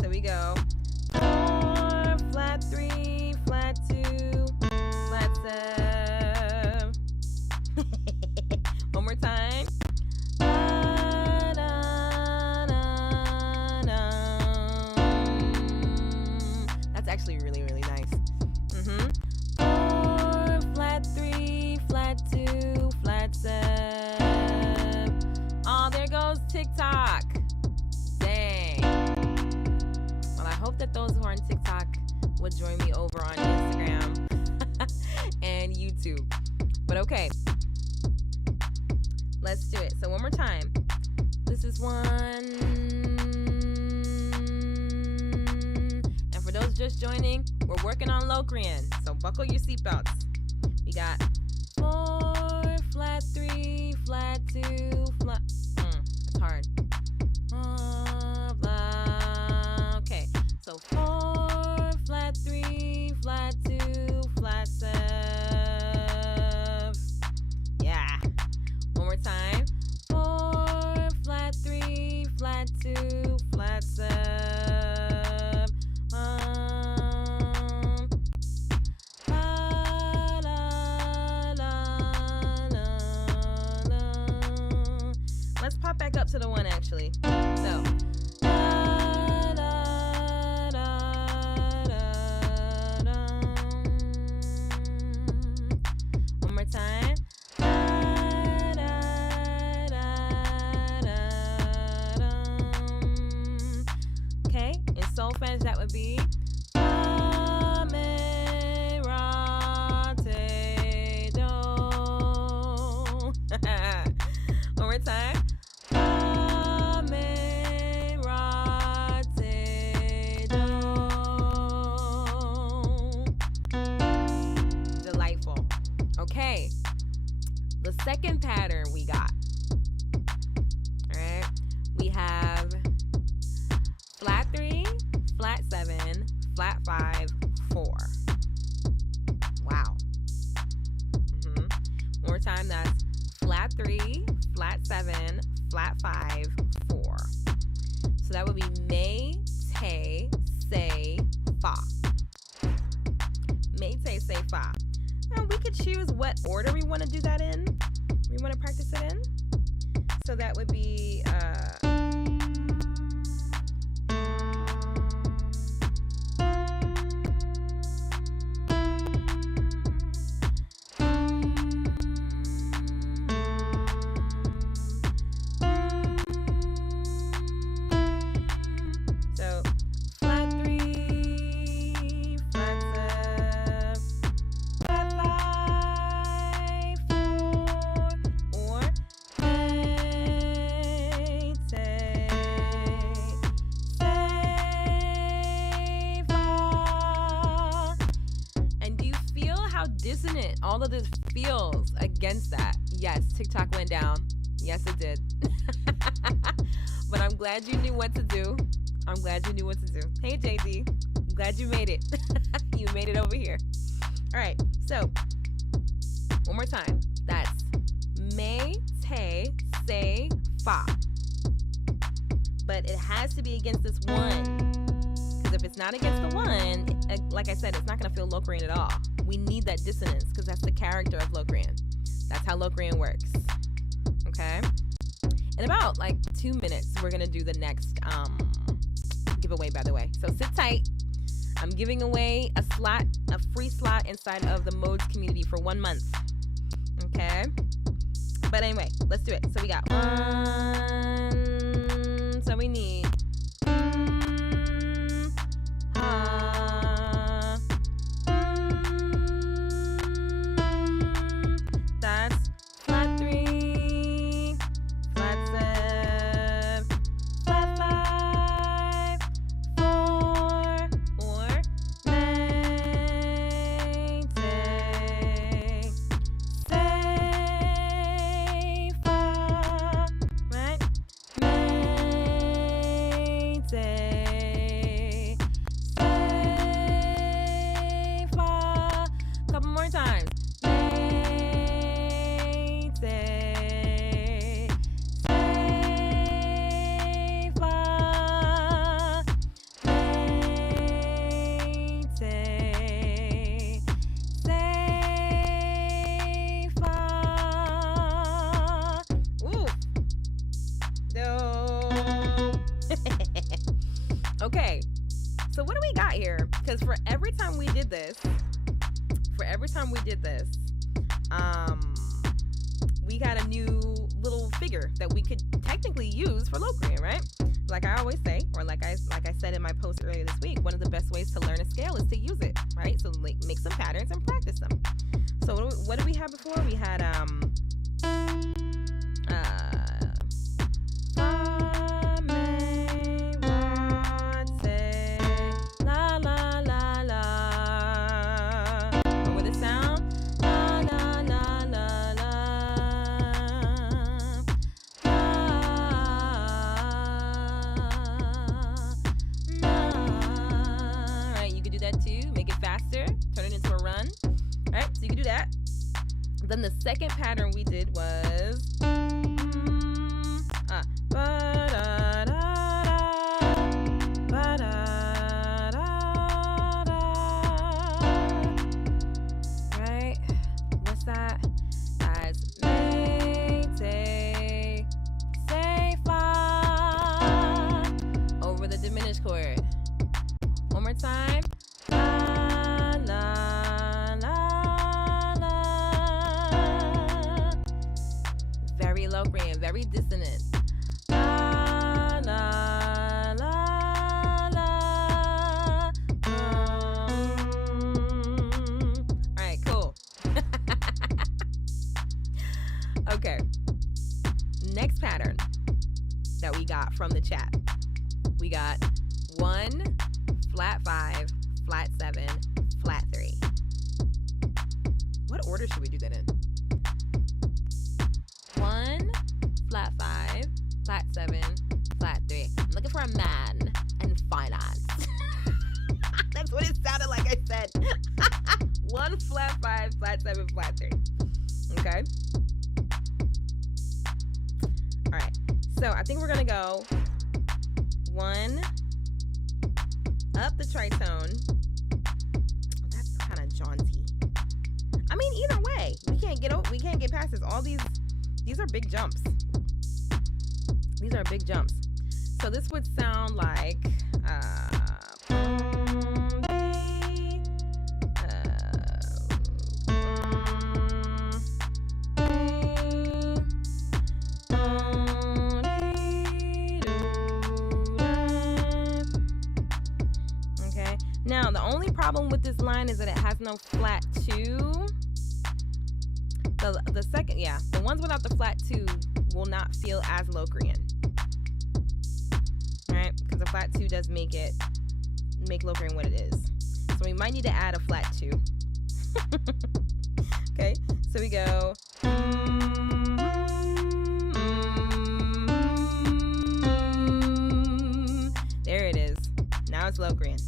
So we go 4, flat 3, flat 2, flat 7. One more time. That's actually really, really nice. 4, flat 3, flat 2, flat 7. Oh, there goes TikTok. Dang. Well, I hope that those who are on TikTok would join me over on Instagram and YouTube. But okay, let's do it. So one more time. This is 1. And for those just joining, we're working on Locrian. So buckle your seatbelts. We got 4, flat 3, flat 2, flat. It's hard. Okay. So 4, flat 3, flat 2, flat 7. Yeah. One more time. 4, flat 3, flat 2, flat 7. Let's pop back up to the 1 actually. So one more time. Okay, in solfege that would be one more time. Delightful. Okay, the second pattern we got. All right, we have flat 3, flat 7, flat 5, 4. Wow. One more time. That's flat 3, flat 7, flat 5, 4. So that would be May, what order we want to do that in. We want to practice it in. So that would be so flat 3, flat 7, flat 5, 4, or say fa. And do you feel how dissonant all of this feels against that? Yes, TikTok went down. Yes, it did. But I'm glad you knew what to do. I'm glad you knew what to do. Hey, JD. I'm glad you made it. You made it over here. All right. So, one more time. That's me, te, say, fa. But it has to be against this one. Because if it's not against the one, like I said, it's not going to feel Locrian at all. We need that dissonance because that's the character of Locrian. That's how Locrian works. Okay? In about like 2 minutes, we're going to do the next giveaway, by the way. So sit tight. I'm giving away a free slot inside of the Modes community for 1 month. Okay? But anyway, let's do it. So we got 1. So we need that's flat 3, flat 7, flat 5, 4, or say fa, right? Say fa. Couple more times. Say fa. Say fa. Ooh. No. Okay. So what do we got here? Because for every time we did this, we got a new little figure that we could technically use for Locrian, right? Like I always say, or like I said in my post earlier this week, one of the best ways to learn a scale is to use it, right? So like make some patterns and practice them. So what did we have before? We had fa, me, ra, say, la la la la. Or with a sound, la la la la la. Right, you could do that too. Make it faster. Turn it into a run. All right, so you can do that. Then the second pattern we did was right? What's that? That's me, te, say fa over the diminished chord. One more time. La la la la. Very Locrian, very dissonant. La la la la. All right, cool. Okay. Next pattern that we got from the chat. We got 1, flat 5, flat 7, flat 3. What order should we do that in? 1, flat 5, flat 7, flat 3. I'm looking for a man in finance. That's what it sounded like I said. 1, flat 5, flat 7, flat 3. Okay? All right. So I think we're going to go 1 up the tritone. That's kind of jaunty. I mean, either way, we we can't get past this. All these are big jumps. These are big jumps. So this would sound like okay. Now the only problem with this line is that it has no flat 2. The second, yeah, the ones without the flat 2 will not feel as Locrian, right? Because the flat 2 does make Locrian what it is. So we might need to add a flat 2. Okay, so we go. There it is. Now it's Locrian.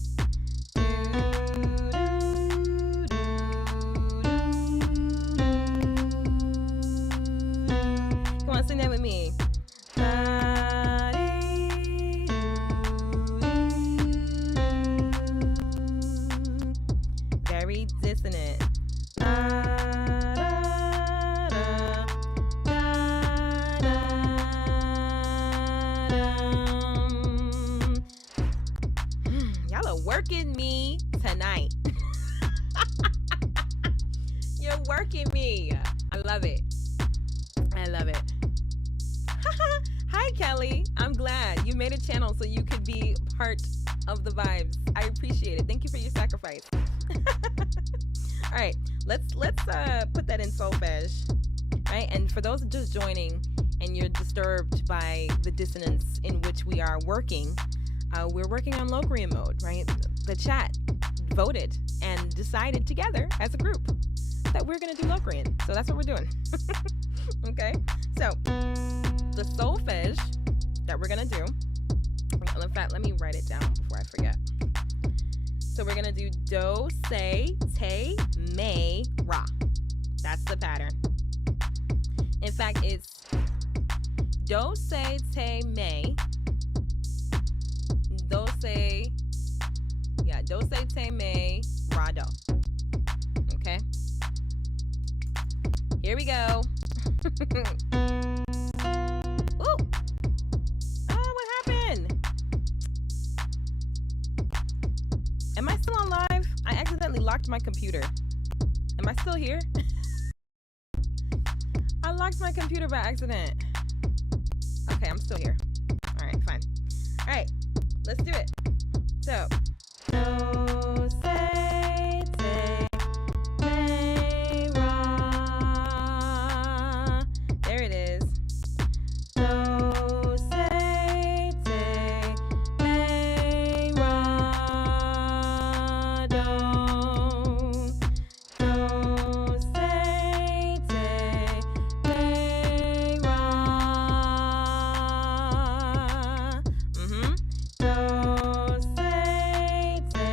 Come on, sing that with me. Very dissonant. Y'all are working me tonight. You're working me. I love it. I love it. Hi, Kelly. I'm glad you made a channel so you could be part of the vibes. I appreciate it. Thank you for your sacrifice. All right, let's put that in solfege, right? And for those just joining and you're disturbed by the dissonance in which we are working, we're working on Locrian mode, right? The chat voted and decided together as a group that we're gonna do Locrian. So that's what we're doing. Okay, so the solfege that we're gonna do, in fact, let me write it down before I forget. So we're gonna do do, say, te, me, ra. That's the pattern. In fact, it's do, say, te, me. Do, say, te, me, ra, do. Okay? Here we go. Ooh. Oh, what happened? Am I still on live? I accidentally locked my computer. Am I still here? I locked my computer by accident. Okay, I'm still here. All right, fine. All right, let's do it. So, do, say, te, me, ra. There it is. Do, say, te, me, ra, do. Do, say, te, me, ra. Do, say, te,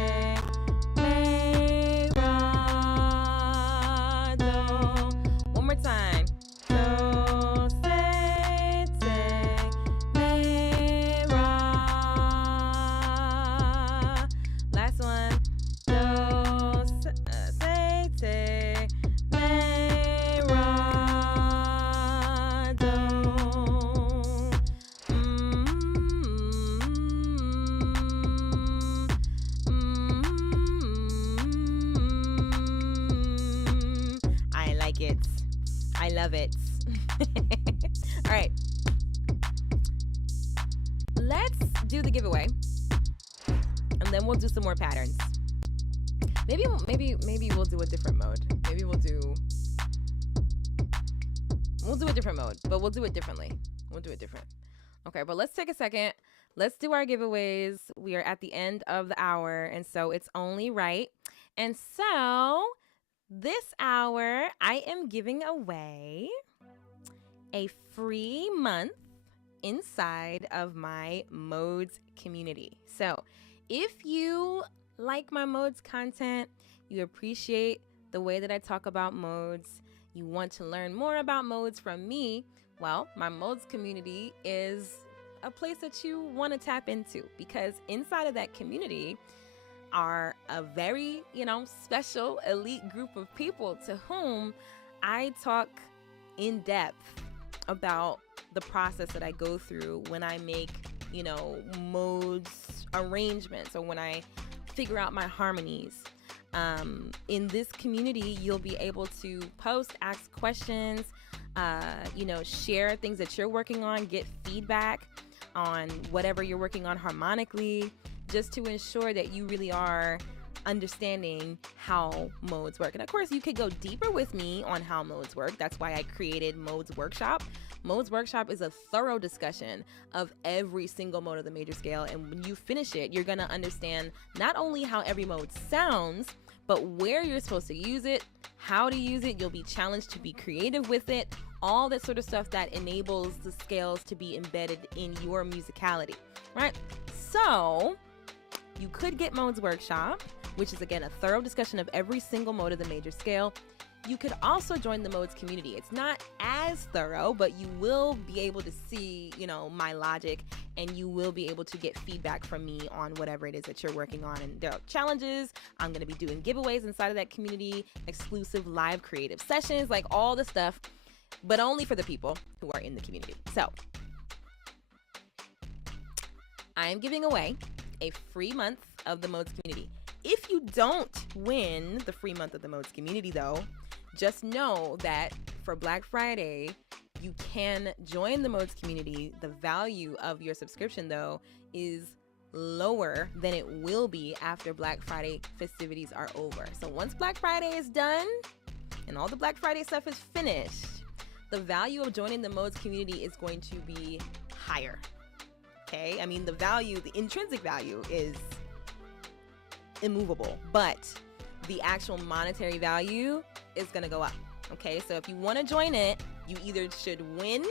me, ra, do. One more time. Do, say, te, me, ra. Last one. Do, say, te, me, ra, do. I like it. I love it. All right. Let's do the giveaway. And then we'll do some more patterns. Maybe we'll do a different mode. Maybe we'll do a different mode, but we'll do it differently. We'll do it different. Okay, but let's take a second. Let's do our giveaways. We are at the end of the hour, and so it's only right. And so this hour, I am giving away a free month inside of my modes community. So if you like my modes content, you appreciate the way that I talk about modes, you want to learn more about modes from me, well, my modes community is a place that you want to tap into, because inside of that community are a very, special elite group of people to whom I talk in depth about the process that I go through when I make, modes arrangements, or when I figure out my harmonies. In this community, you'll be able to post, ask questions, share things that you're working on, get feedback on whatever you're working on harmonically, just to ensure that you really are understanding how modes work. And of course, you could go deeper with me on how modes work. That's why I created Modes Workshop. Modes Workshop is a thorough discussion of every single mode of the major scale. And when you finish it, you're going to understand not only how every mode sounds, but where you're supposed to use it, how to use it. You'll be challenged to be creative with it, all that sort of stuff that enables the scales to be embedded in your musicality, right? So you could get Modes Workshop, which is, again, a thorough discussion of every single mode of the major scale. You could also join the modes community. It's not as thorough, but you will be able to see, my logic, and you will be able to get feedback from me on whatever it is that you're working on. And there are challenges. I'm going to be doing giveaways inside of that community, exclusive live creative sessions, like all the stuff, but only for the people who are in the community. So I am giving away a free month of the modes community. If you don't win the free month of the modes community, though, just know that for Black Friday, you can join the modes community. The value of your subscription, though, is lower than it will be after Black Friday festivities are over. So once Black Friday is done and all the Black Friday stuff is finished, the value of joining the modes community is going to be higher. Okay? I mean, the intrinsic value is immovable, but the actual monetary value is going to go up. Okay, so if you want to join it, you either should win,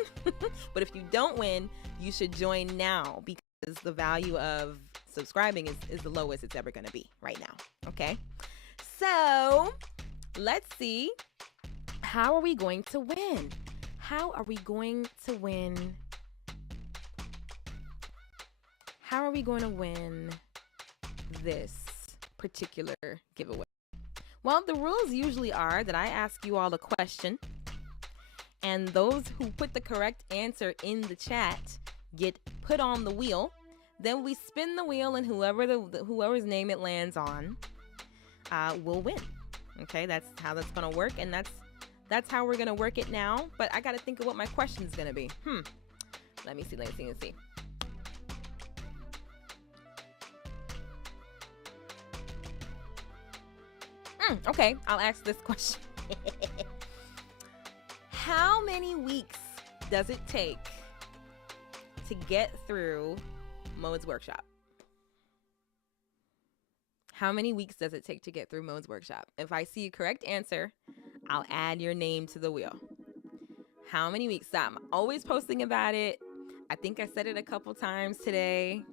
but if you don't win, you should join now, because the value of subscribing is the lowest it's ever going to be right now. Okay, so let's see, how are we going to win? How are we going to win? How are we going to win this particular giveaway? Well, the rules usually are that I ask you all a question, and those who put the correct answer in the chat get put on the wheel. Then we spin the wheel, and whoever's name it lands on will win. Okay, that's how that's gonna work, and that's how we're gonna work it now. But I gotta think of what my question's gonna be. Let me see. Okay, I'll ask this question. How many weeks does it take to get through Modes Workshop? How many weeks does it take to get through Modes Workshop? If I see a correct answer, I'll add your name to the wheel. How many weeks? I'm always posting about it. I think I said it a couple times today.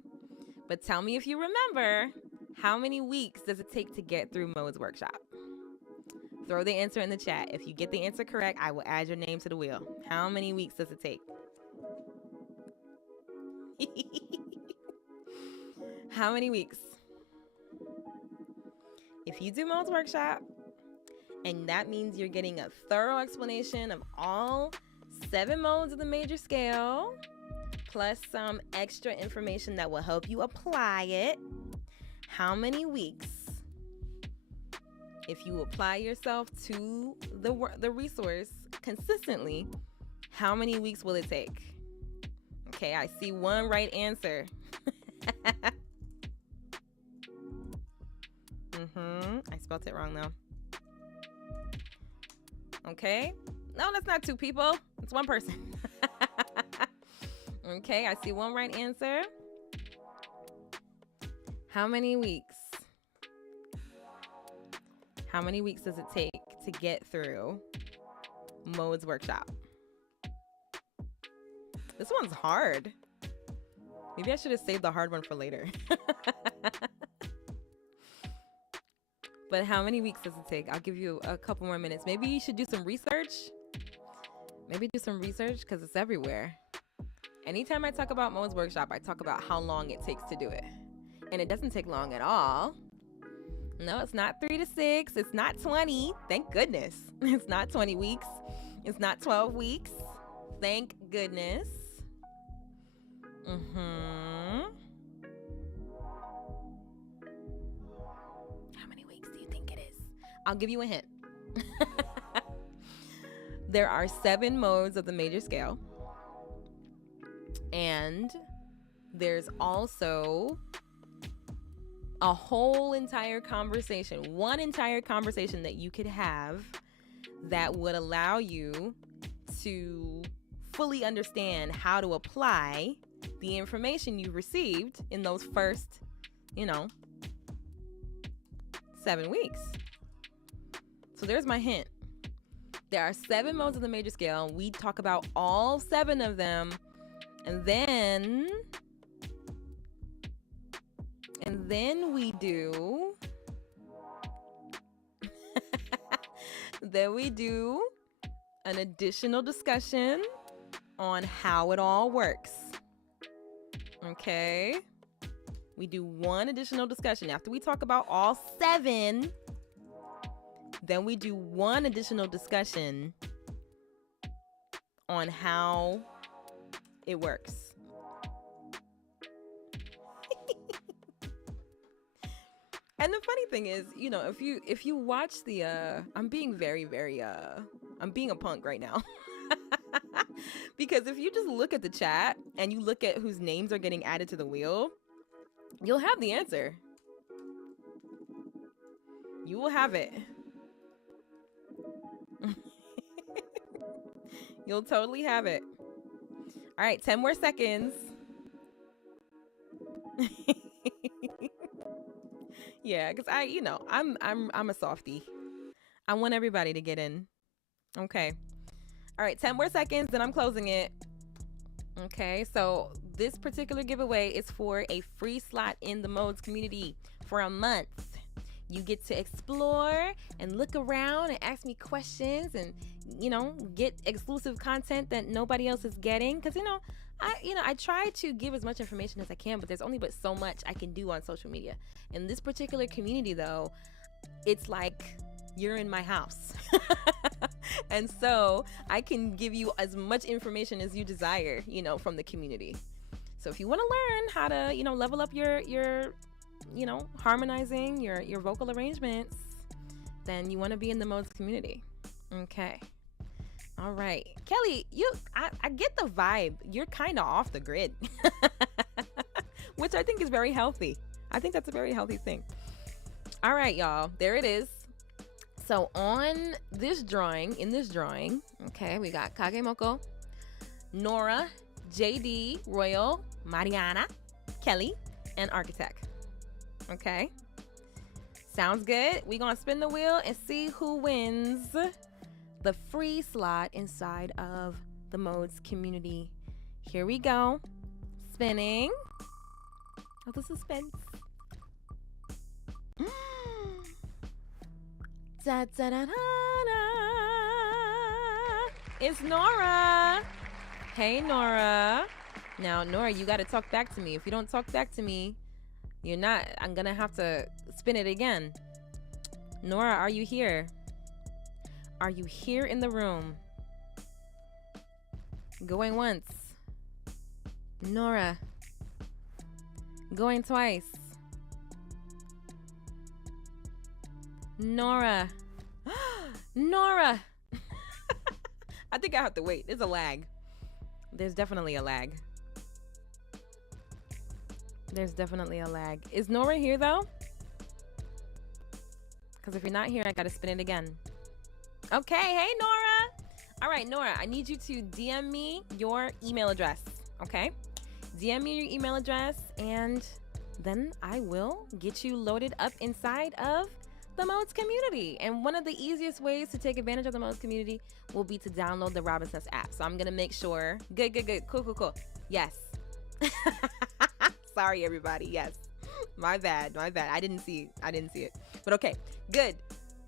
But tell me if you remember, how many weeks does it take to get through Modes Workshop? Throw the answer in the chat. If you get the answer correct, I will add your name to the wheel. How many weeks does it take? How many weeks? If you do Modes Workshop, and that means you're getting a thorough explanation of all 7 modes of the major scale, plus some extra information that will help you apply it. How many weeks? If you apply yourself to the resource consistently, how many weeks will it take? Okay, I see one right answer. I spelled it wrong though. Okay. No, that's not 2 people. It's 1 person. Okay, I see one right answer. How many weeks? How many weeks does it take to get through Modes Workshop? This one's hard. Maybe I should have saved the hard one for later. But how many weeks does it take? I'll give you a couple more minutes. Maybe you should do some research. Maybe do some research, because it's everywhere. Anytime I talk about Modes Workshop, I talk about how long it takes to do it. And it doesn't take long at all. No, it's not 3 to 6. It's not 20. Thank goodness. It's not 20 weeks. It's not 12 weeks. Thank goodness. How many weeks do you think it is? I'll give you a hint. There are 7 modes of the major scale. And there's also a whole entire conversation, one entire conversation that you could have that would allow you to fully understand how to apply the information you received in those first, 7 weeks. So there's my hint. There are 7 modes of the major scale. We talk about all 7 of them. And then we do an additional discussion on how it all works. Okay? We do one additional discussion. After we talk about all 7, then we do one additional discussion on how it works. And the funny thing is, if you watch the I'm being very, very I'm being a punk right now. Because if you just look at the chat and you look at whose names are getting added to the wheel, you'll have the answer. You will have it. You'll totally have it. All right, 10 more seconds. Yeah, because I'm a softie. I want everybody to get in. Okay. All right, 10 more seconds, then I'm closing it. Okay, so this particular giveaway is for a free slot in the Modes community for a month. You get to explore and look around and ask me questions and, get exclusive content that nobody else is getting. Because, I try to give as much information as I can, but there's only but so much I can do on social media. In this particular community, though, it's like you're in my house. And so I can give you as much information as you desire, from the community. So if you want to learn how to, level up your harmonizing your vocal arrangements, then you want to be in the Modes community. Okay. All right. Kelly, I get the vibe. You're kind of off the grid, which I think is very healthy. I think that's a very healthy thing. All right, y'all. There it is. So in this drawing, okay, we got Kagemoko, Nora, JD, Royal, Mariana, Kelly, and Architect. Okay. Sounds good. We're going to spin the wheel and see who wins the free slot inside of the Modes community. Here we go. Spinning. Oh, the suspense. Da, da, da, da, da. It's Nora. Hey, Nora. Now, Nora, you got to talk back to me. If you don't talk back to me, I'm going to have to spin it again. Nora, are you here? Are you here in the room? Going once. Nora. Going twice. Nora. Nora. I think I have to wait. There's a lag. There's definitely a lag. Is Nora here though? Because if you're not here, I gotta spin it again. Okay, hey Nora. All right, Nora, I need you to DM me your email address, okay? DM me your email address and then I will get you loaded up inside of the Modes community. And one of the easiest ways to take advantage of the Modes community will be to download the Robin's Nest app. So I'm gonna make sure, good, cool. Yes. Sorry, everybody. Yes. My bad. I didn't see it. But okay, good.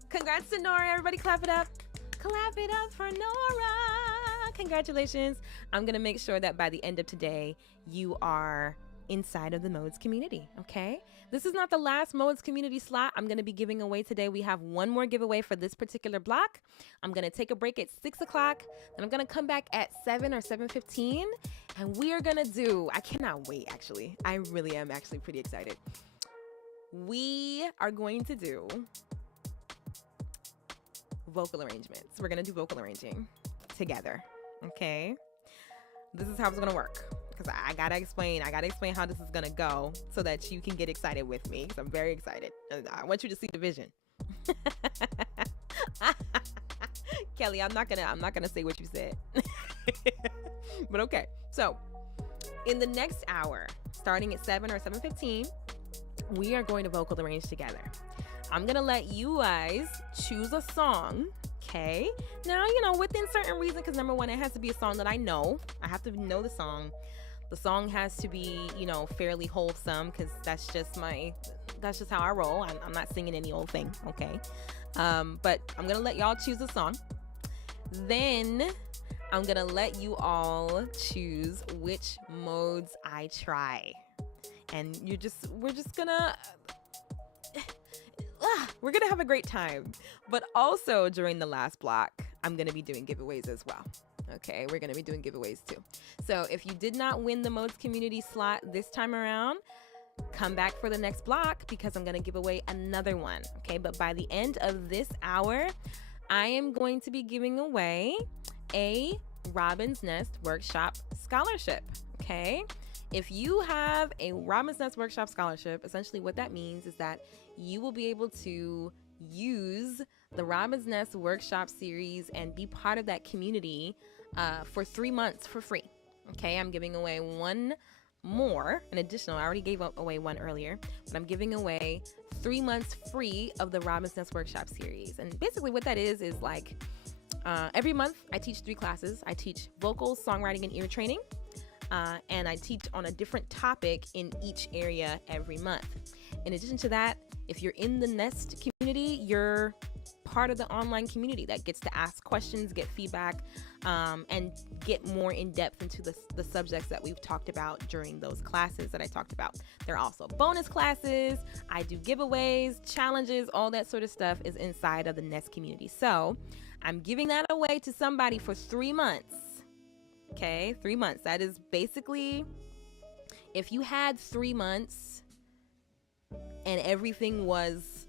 Congrats to Nora. Everybody clap it up. Clap it up for Nora. Congratulations. I'm going to make sure that by the end of today, you are inside of the Modes community, okay? This is not the last Modes community slot I'm going to be giving away today. We have one more giveaway for this particular block. I'm going to take a break at 6 o'clock, then I'm going to come back at 7 or 7:15, and we are going to do, I cannot wait, actually. I really am actually pretty excited. We are going to do vocal arrangements. We're going to do vocal arranging together, okay? This is how it's going to work. Because I gotta explain how this is gonna go so that you can get excited with me. Because I'm very excited. I want you to see the vision. Kelly, I'm not gonna say what you said. But okay. So in the next hour, starting at 7 or 7:15, we are going to vocal arrange together. I'm gonna let you guys choose a song. Okay. Now, within certain reason, because number one, it has to be a song that I know. I have to know the song. The song has to be, fairly wholesome, because that's just how I roll. I'm not singing any old thing, okay? But I'm going to let y'all choose a song. Then I'm going to let you all choose which modes I try. And we're going to have a great time. But also during the last block, I'm going to be doing giveaways as well. Okay, we're going to be doing giveaways too. So if you did not win the Modes community slot this time around, come back for the next block because I'm going to give away another one. Okay, but by the end of this hour, I am going to be giving away a Robin's Nest Workshop Scholarship. Okay, if you have a Robin's Nest Workshop Scholarship, essentially what that means is that you will be able to use the Robin's Nest Workshop series and be part of that community for 3 months for free. Okay, I'm giving away one more, an additional. I already gave away one earlier, but I'm giving away 3 months free of the Robin's Nest Workshop series. And basically what that is like every month I teach 3 classes. I teach vocals, songwriting, and ear training. And I teach on a different topic in each area every month. In addition to that, if you're in the Nest community, you're part of the online community that gets to ask questions, get feedback, and get more in depth into the subjects that we've talked about during those classes that I talked about. There are also bonus classes. I do giveaways, challenges, all that sort of stuff is inside of the Nest community. So I'm giving that away to somebody for 3 months. Okay, 3 months. That is basically, if you had 3 months and everything was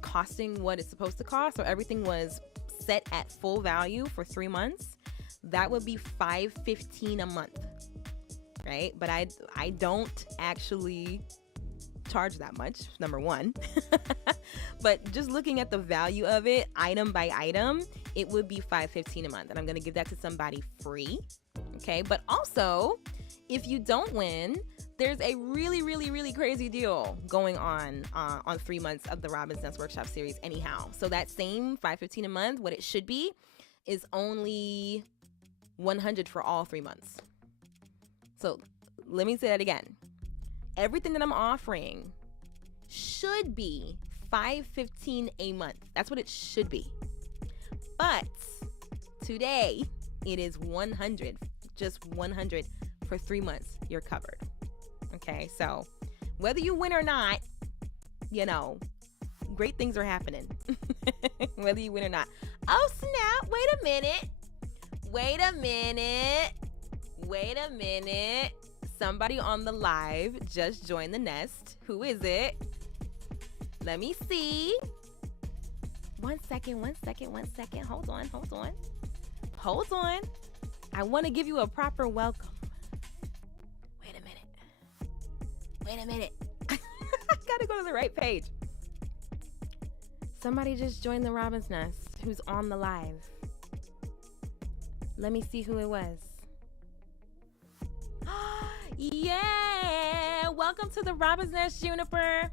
costing what it's supposed to cost, or everything was set at full value for 3 months, that would be $5.15 a month, right? But I don't actually charge that much, number one. But just looking at the value of it, item by item, it would be $5.15 a month, and I'm going to give that to somebody free. Okay, but also, if you don't win, there's a really, really, really crazy deal going on 3 months of the Robin's Nest Workshop series anyhow. So that same $5.15 a month, what it should be, is only $100 for all 3 months. So let me say that again. Everything that I'm offering should be $5.15 a month. That's what it should be. But today, it is $100, just $100 for 3 months. You're covered. Okay, so whether you win or not, great things are happening. Whether you win or not. Oh, snap. Wait a minute. Somebody on the live just joined the Nest. Who is it? Let me see. One second. Hold on. I want to give you a proper welcome. Wait a minute. I gotta go to the right page. Somebody just joined the Robin's Nest who's on the live. Let me see who it was. Yeah! Welcome to the Robin's Nest, Juniper.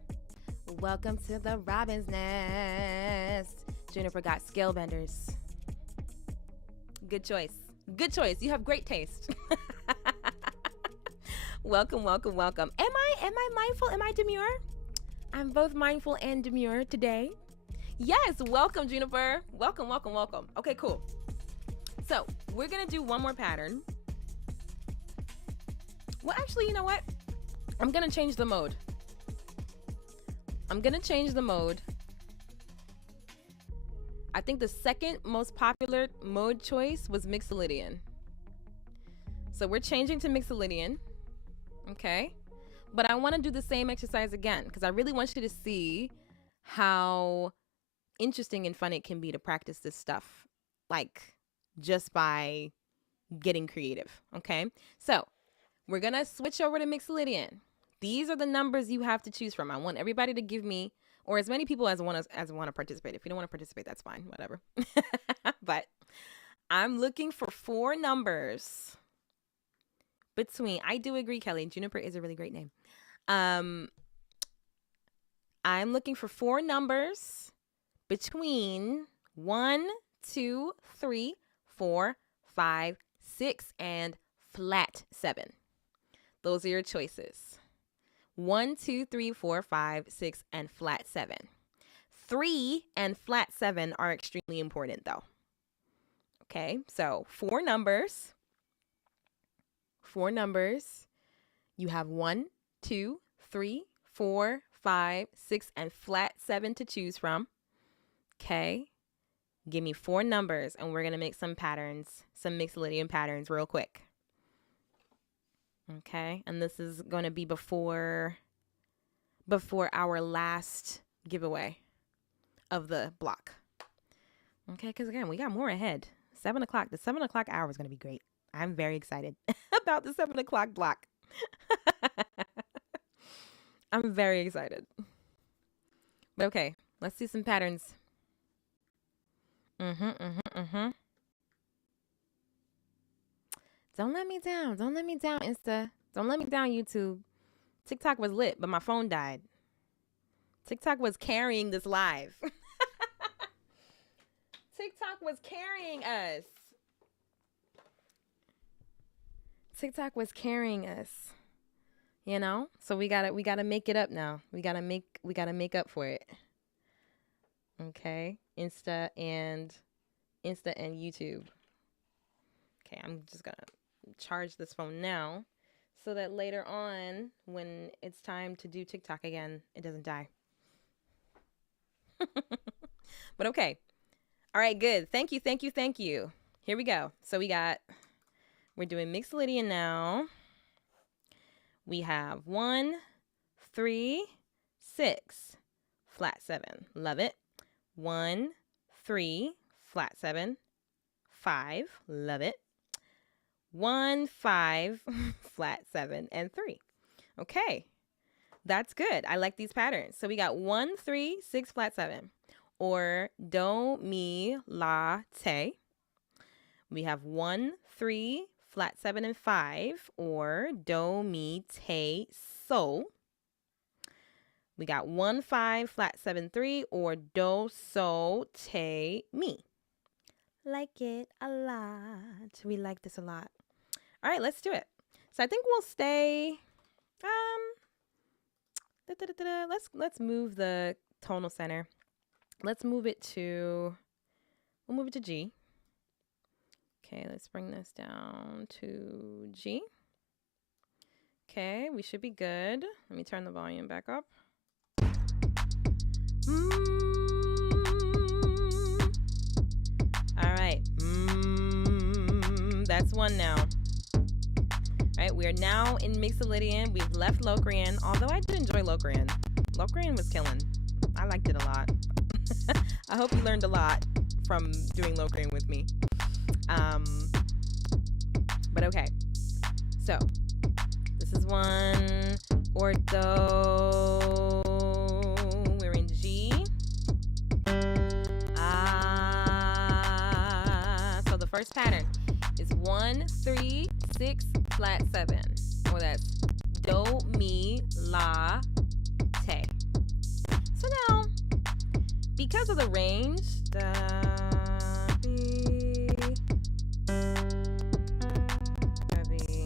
Welcome to the Robin's Nest. Juniper got scale benders. Good choice. You have great taste. Welcome. Am I mindful? Am I demure? I'm both mindful and demure today. Yes, welcome, Juniper. Welcome. Okay, cool. So we're gonna do one more pattern. Well, actually, you know what? I'm gonna change the mode. I think the second most popular mode choice was Mixolydian. So we're changing to Mixolydian. Okay. But I want to do the same exercise again because I really want you to see how interesting and fun it can be to practice this stuff, like just by getting creative. Okay. So we're going to switch over to Mixolydian. These are the numbers you have to choose from. I want everybody to give me, or as many people as want to participate. If you don't want to participate, that's fine, whatever. But I'm looking for 4 numbers between, I do agree, Kelly, Juniper is a really great name. I'm looking for 4 numbers between 1, 2, 3, 4, 5, 6, and flat 7. Those are your choices. 1, 2, 3, 4, 5, 6, and flat 7. 3 and flat 7 are extremely important though. Okay, so 4 numbers. 4 numbers. You have 1, 2, 3, 4, 5, 6, and flat 7 to choose from. Okay, give me 4 numbers and we're going to make some patterns, some Mixolydian patterns real quick. Okay, and this is going to be before our last giveaway of the block. Okay, because again, we got more ahead. 7 o'clock. The 7 o'clock hour is going to be great. I'm very excited about the 7 o'clock block. I'm very excited. But okay, let's see some patterns. Don't let me down. Don't let me down, Insta. Don't let me down, YouTube. TikTok was lit, but my phone died. TikTok was carrying this live. TikTok was carrying us. TikTok was carrying us. You know? So we gotta make it up now. We gotta make up for it. Okay. Insta and YouTube. Okay, I'm just gonna charge this phone now so that later on when it's time to do TikTok again, it doesn't die. But okay. All right, good. Thank you. Here we go. So we're doing Mixolydian now. We have 1, 3, 6, flat 7. Love it. 1, 3, flat 7, 5. Love it. 1, 5, flat 7, and 3. Okay, that's good. I like these patterns. So we got 1, 3, 6, flat 7, or do, mi, la, te. We have 1, 3, flat 7, and 5, or do, mi, te, so. We got 1, 5, flat 7, 3, or do, so, te, mi. Like it a lot. We like this a lot. All right, let's do it. So I think we'll stay. Let's move the tonal center. Let's move it to. We'll move it to G. Okay, let's bring this down to G. Okay, we should be good. Let me turn the volume back up. All right. That's 1 now. All right, we are now in Mixolydian. We've left Locrian, although I did enjoy Locrian. Locrian was killing. I liked it a lot. I hope you learned a lot from doing Locrian with me. But okay. So, this is 1, ortho. We're in G. So the first pattern is 1, 3, 6, flat 7. Or that's do, mi, la, te. So now, because of the range, da, bi, da, bi.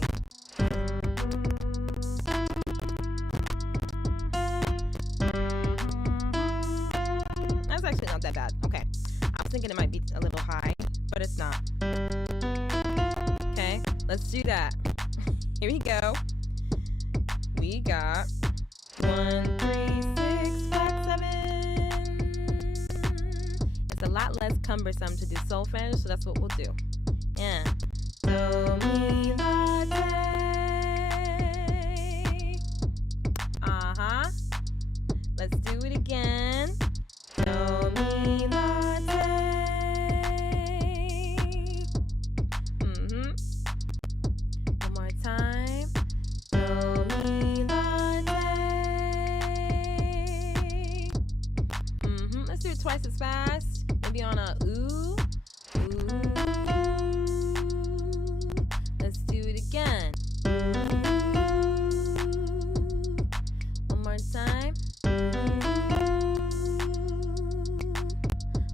That's actually not that bad. Okay. I was thinking it might be a little high, but it's not. Okay, let's do that. Here we go. We we got 1, 3, 6, 5, 7. It's a lot less cumbersome to do solfege, so that's what we'll do. Yeah. Do, mi, la, te. Let's do it again. Do, mi, la, te. One more time. Do, mi, la, te. Let's do it twice as fast. Maybe on a ooh. Ooh. Let's do it again. One more time.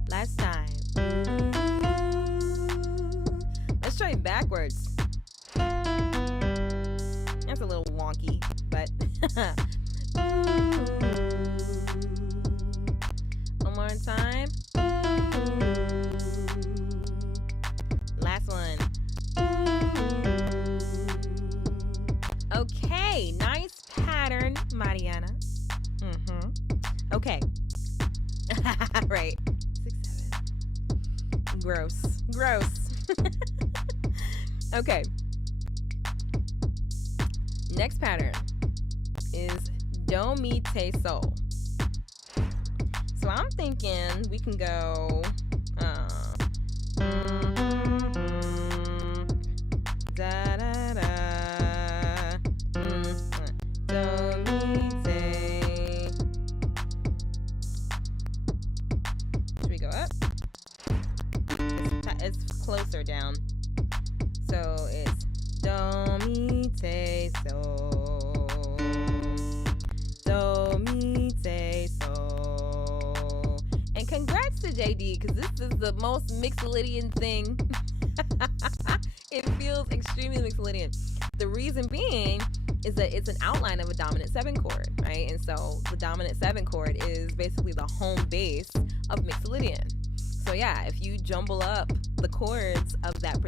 Last time. Let's try it backwards. That's a little wonky, but one more time. Last one. Okay, nice pattern, Mariana. Okay. Right. 6, 7. Gross. Okay. Next pattern is do, mi, te, sol. So I'm thinking we can go da da da. Do, mi, te. Should we go up? It's closer down. So it's do, mi, te, sol. Do, mi, te, sol. And congrats to JD, because this is the most Mixolydian thing. It feels extremely Mixolydian. The reason being is that it's an outline of a dominant 7 chord, right? And so the dominant 7 chord is basically the home base of Mixolydian. So yeah, if you jumble up the chords of that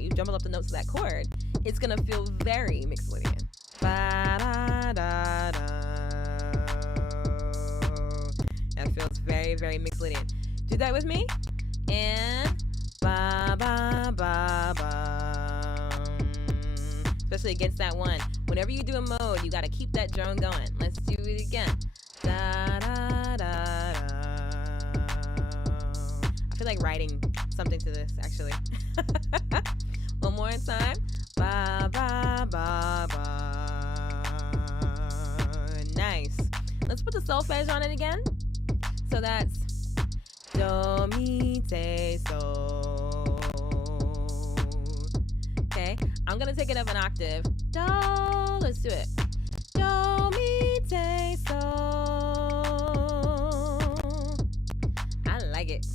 you jumble up the notes of that chord, it's gonna feel very Mixolydian. Ba da da da. That feels very, very Mixolydian. Do that with me. And ba ba ba ba. Especially against that one. Whenever you do a mode, you gotta keep that drone going. Let's do it again. Da da da da. I feel like writing something to this, actually. One more time. Ba ba ba ba. Nice. Let's put the solfege on it again. So that's do, mi, te, sol. Okay, I'm gonna take it up an octave. Do, let's do it. Do, mi, te, sol. I like it.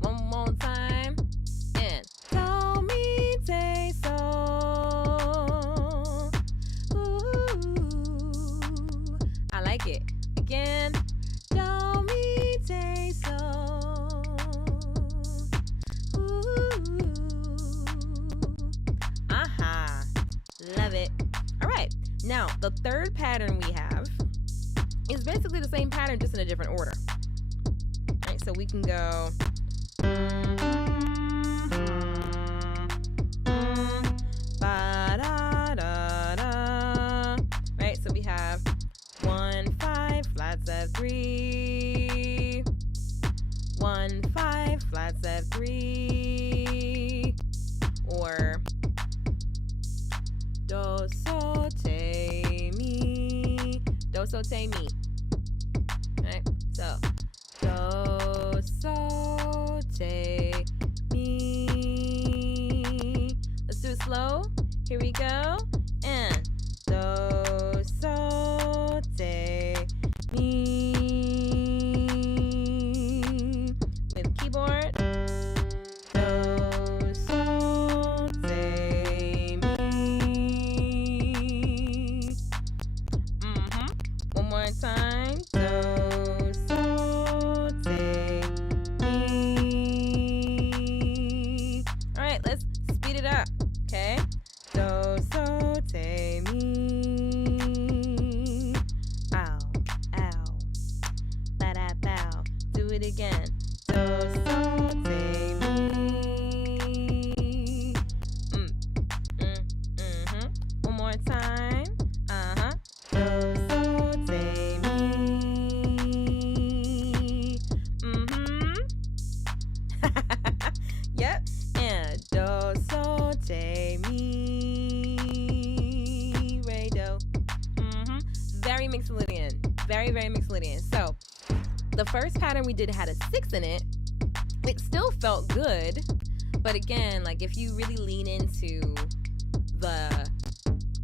One more time. And do, mi, te, sol. Ooh, I like it. Again. Do, mi, te, sol. Ooh. Love it. All right. Now, the third pattern we have is basically the same pattern, just in a different order. All right, so we can go. Ba da da da. Right, so we have 1, 5, flat 7, 3. 1, 5, flat 7, 3. Or do, so, te, mi. Do, so, te, mi. Right, so do, so, te, mi. Let's do it slow. Here we go. And do, so, te, mi. With the keyboard. Do, so, te, mi. One more time. Do, so, te, mi. All right, let's speed it up. Okay. Do, so, again. Do, sol, te, mi. One more time. Do, sol, te, mi. Yep. And do, sol, te, mi, re, do. Very Mixolydian. Very, very Mixolydian. So the first pattern we did had a 6 in it. It still felt good, but again, like if you really lean into the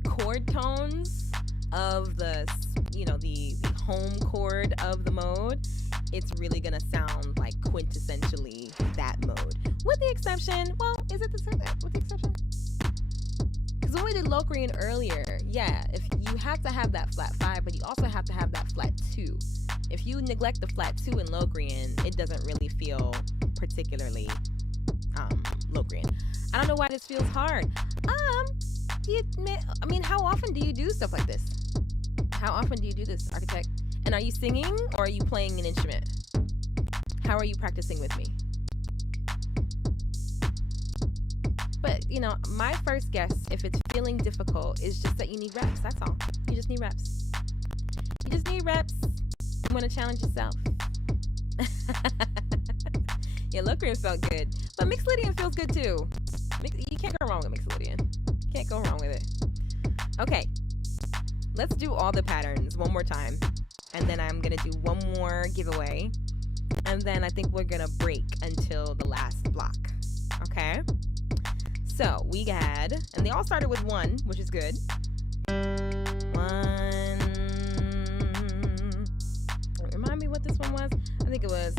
chord tones of the, the home chord of the mode, it's really gonna sound like quintessentially that mode. With the exception, well, is it with the exception? Because when we did Locrian earlier, yeah, if you have to have that flat 5, but you also have to have that flat 2. If you neglect the flat 2 in Locrian, it doesn't really feel particularly Locrian. I don't know why this feels hard. How often do you do stuff like this? How often do you do this, Architect? And are you singing or are you playing an instrument? How are you practicing with me? But, my first guess, if it's feeling difficult, is just that you need reps. That's all. You just need reps. You just need reps. You want to challenge yourself. Yeah, Locrian felt good. But Mixolydian feels good too. You can't go wrong with Mixolydian. Can't go wrong with it. Okay. Let's do all the patterns one more time. And then I'm going to do one more giveaway. And then I think we're going to break until the last block. Okay? So we had, and they all started with 1, which is good. 1. Remind me what this one was? I think it was.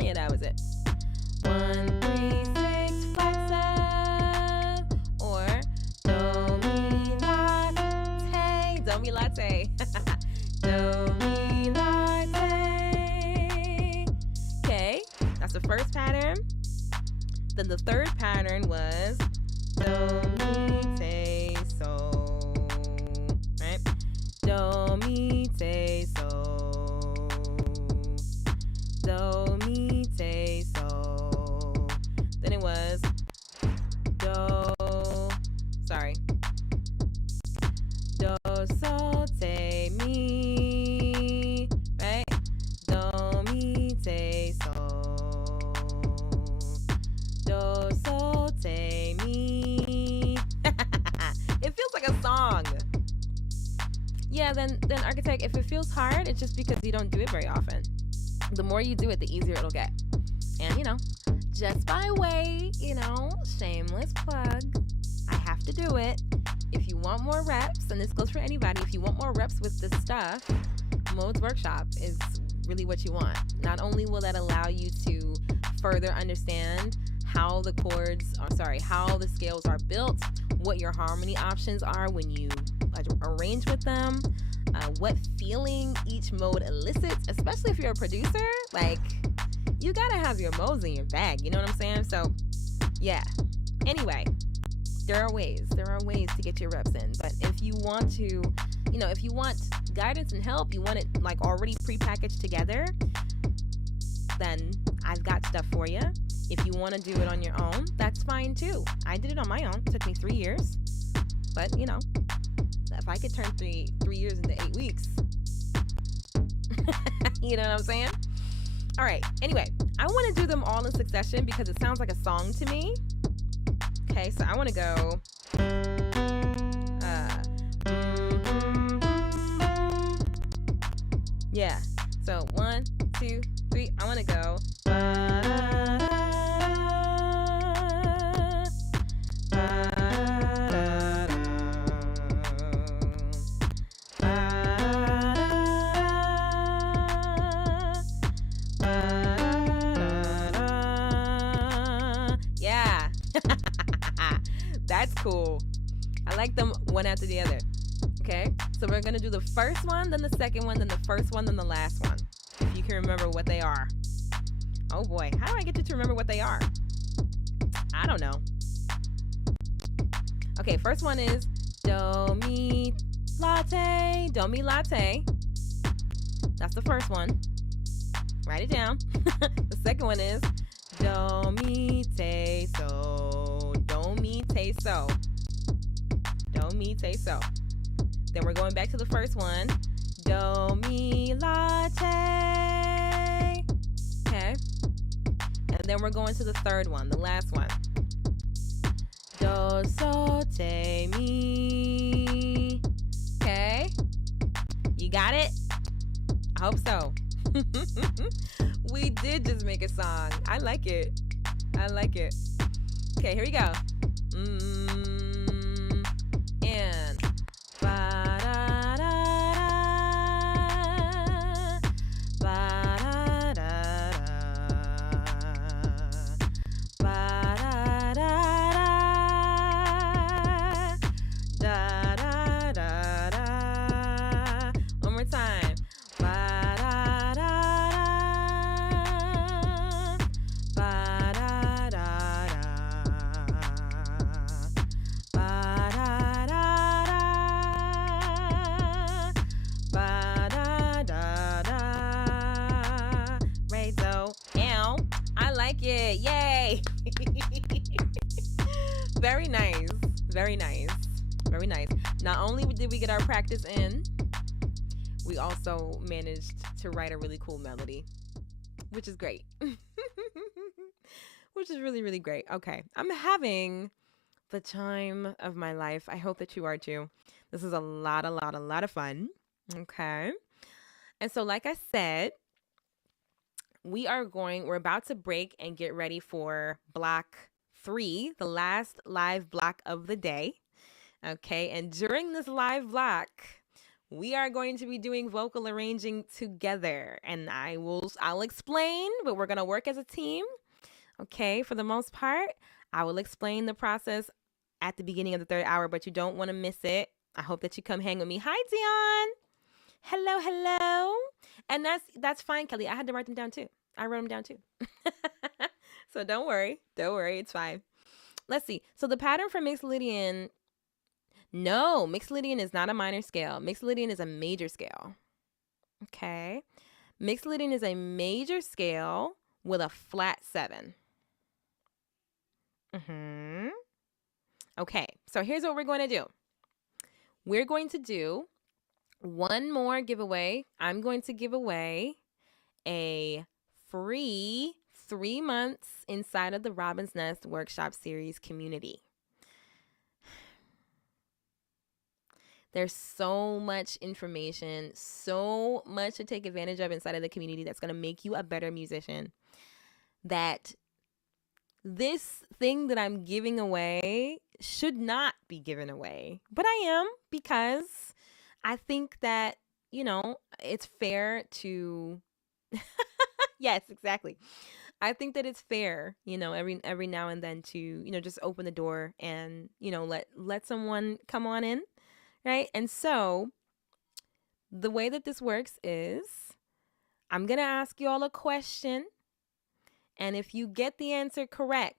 Yeah, that was it. 1, 3, 6, flat 7, or do mi latte. Do mi latte. Do mi latte. Okay, that's the first pattern. Then the third pattern was do mi te so. Right? Do mi te so. Do mi te so. Then it was do. Sorry. Do sol te mi. Right? Do mi te so. Do sol te mi. It feels like a song. Yeah, then Architect, if it feels hard, it's just because you don't do it very often. The more you do it, the easier it'll get. And, just by way, shameless plug, I have to do it. If you want more reps, and this goes for anybody, if you want more reps with this stuff, Modes Workshop is really what you want. Not only will that allow you to further understand how the scales are built, what your harmony options are when you arrange with them, what feeling each mode elicits, especially if you're a producer. Like, you gotta have your modes in your bag, you know what I'm saying? So, yeah. Anyway, there are ways to get your reps in. But if you want to, if you want guidance and help, you want it like already prepackaged together, then I've got stuff for you. If you want to do it on your own, that's fine too. I did it on my own. It took me 3 years. But, if I could turn three years into 8 weeks, you know what I'm saying? All right. Anyway, I want to do them all in succession because it sounds like a song to me. Okay, so I want to go. Yeah. So 1, 2, 3. I want to go. Yeah. That's cool. I like them one after the other. Okay, so we're gonna do the first one, then the second one, then the first one, then the last one. If you can remember what they are. Oh boy, how do I get you to remember what they are? I don't know. Okay, first one is do mi latte, do mi latte. That's the first one. Write it down. The second one is do, mi, te, so. Do, mi, te, so. Do, mi, te, so. Then we're going back to the first one. Do, mi, la, te. Okay. And then we're going to the third one, the last one. Do, so, te, mi. Okay. You got it? I hope so. We did just make a song. I like it. I like it. Okay, here we go. And ba da da da, ba da da da, ba da da da, da da da. One more time. Yay! Very nice. Very nice. Very nice. Not only did we get our practice in, we also managed to write a really cool melody, which is great. Which is really, really great. Okay. I'm having the time of my life. I hope that you are too. This is a lot of fun. Okay. And so, like I said, we're about to break and get ready for block 3, the last live block of the day. Okay, and during this live block, we are going to be doing vocal arranging together, and I'll explain, but we're going to work as a team. Okay, for the most part, I will explain the process at the beginning of the 3rd hour, but you don't want to miss it. I hope that you come hang with me. Hi, Dion. Hello. And that's fine, Kelly. I had to write them down too. I wrote them down too. So don't worry. It's fine. Let's see. So the pattern for Mixolydian. No, Mixolydian is not a minor scale. Mixolydian is a major scale. Okay. Mixolydian is a major scale with a flat 7. Okay. So here's what we're going to do. We're going to do one more giveaway. I'm going to give away a free 3 months inside of the Robin's Nest Workshop Series community. There's so much information, so much to take advantage of inside of the community that's going to make you a better musician, that this thing that I'm giving away should not be given away. But I am, because I think that, it's fair to... Yes, exactly. I think that it's fair, every now and then to, just open the door and, let someone come on in, right? And so the way that this works is I'm going to ask you all a question. And if you get the answer correct,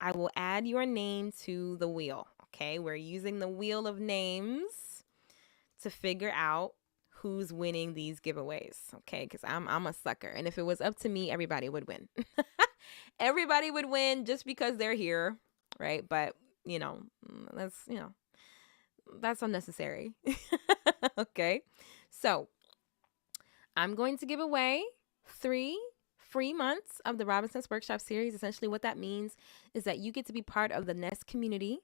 I will add your name to the wheel. Okay, we're using the wheel of names to figure out who's winning these giveaways. Okay, because I'm a sucker. And if it was up to me, everybody would win. Everybody would win just because they're here, right? But, that's unnecessary. Okay, so I'm going to give away 3 free months of the Robin's Nest Workshop Series. Essentially what that means is that you get to be part of the Nest community,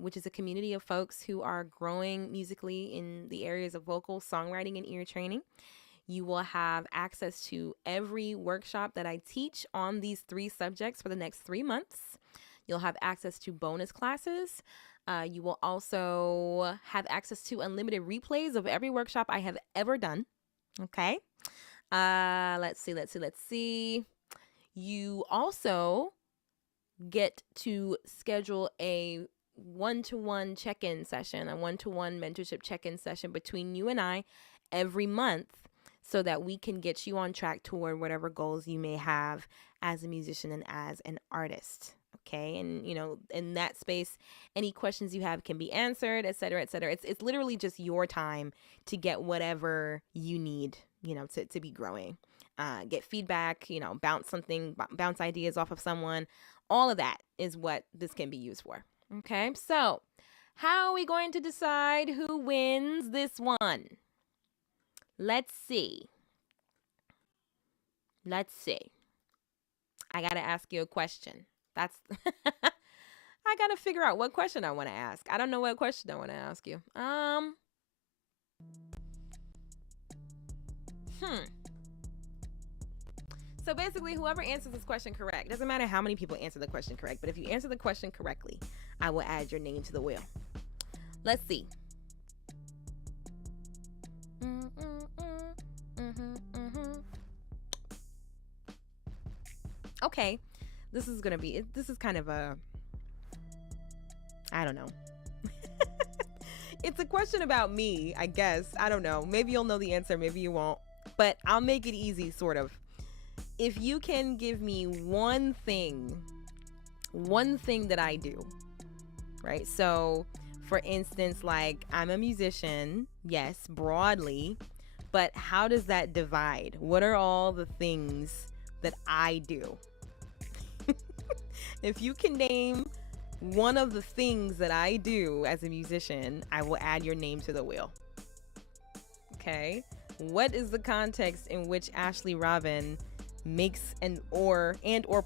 which is a community of folks who are growing musically in the areas of vocal, songwriting, and ear training. You will have access to every workshop that I teach on these 3 subjects for the next 3 months. You'll have access to bonus classes. You will also have access to unlimited replays of every workshop I have ever done. Okay. Let's see. You also get to schedule a one-to-one check-in session, a one-to-one mentorship check-in session between you and I every month, so that we can get you on track toward whatever goals you may have as a musician and as an artist. Okay. And, in that space, any questions you have can be answered, et cetera, et cetera. It's literally just your time to get whatever you need. to be growing. Get feedback, bounce ideas off of someone. All of that is what this can be used for. Okay, so how are we going to decide who wins this one? Let's see. I got to ask you a question. That's I got to figure out what question I want to ask. I don't know what question I want to ask you. So basically, whoever answers this question correct, doesn't matter how many people answer the question correct, but if you answer the question correctly, I will add your name to the wheel. Let's see. Okay, this is kind of a, I don't know. It's a question about me, I guess. I don't know. Maybe you'll know the answer, maybe you won't. But I'll make it easy, sort of. If you can give me one thing that I do, right? So, for instance, like, I'm a musician, yes, broadly, but how does that divide? What are all the things that I do? If you can name one of the things that I do as a musician, I will add your name to the wheel. Okay? What is the context in which Ashley Robin makes and or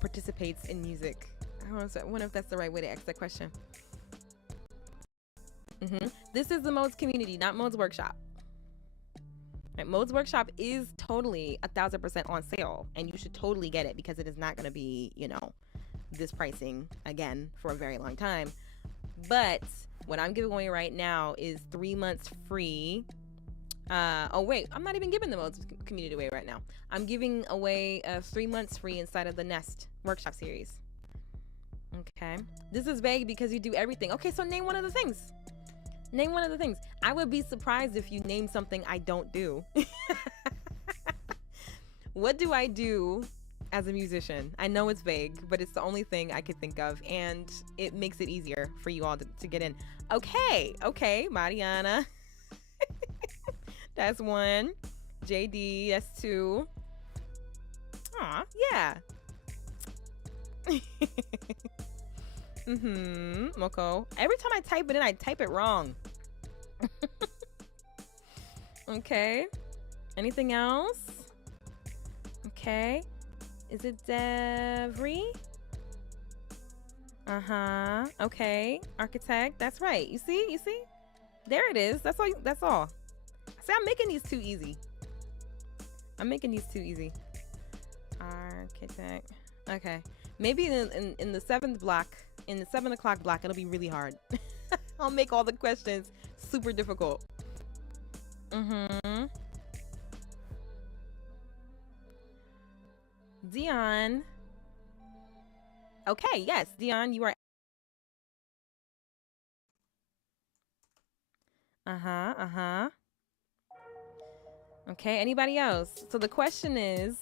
participates in music? I wonder if that's the right way to ask that question. This is the Modes community, not Modes Workshop. Right, Modes Workshop is totally 1,000% on sale, and you should totally get it because it is not going to be, this pricing again for a very long time. But what I'm giving away right now is 3 months free. Oh wait, I'm not even giving the Modes community away right now. I'm giving away 3 months free inside of the Nest workshop series. Okay, this is vague because you do everything. Okay, so name one of the things. Name one of the things. I would be surprised if you name something I don't do. What do I do as a musician? I know it's vague, but it's the only thing I could think of, and it makes it easier for you all to get in. Okay, Mariana. That's 1. JD, that's 2. Aw, yeah. Moko. Every time I type it in, I type it wrong. Okay. Anything else? Okay. Is it Devry? Okay. Architect. That's right. You see? There it is. That's all. See, I'm making these too easy. Architect. Okay. Maybe in the 7th block, in the 7 o'clock block, it'll be really hard. I'll make all the questions super difficult. Dion. Okay, yes, Dion, you are. Okay, anybody else? So the question is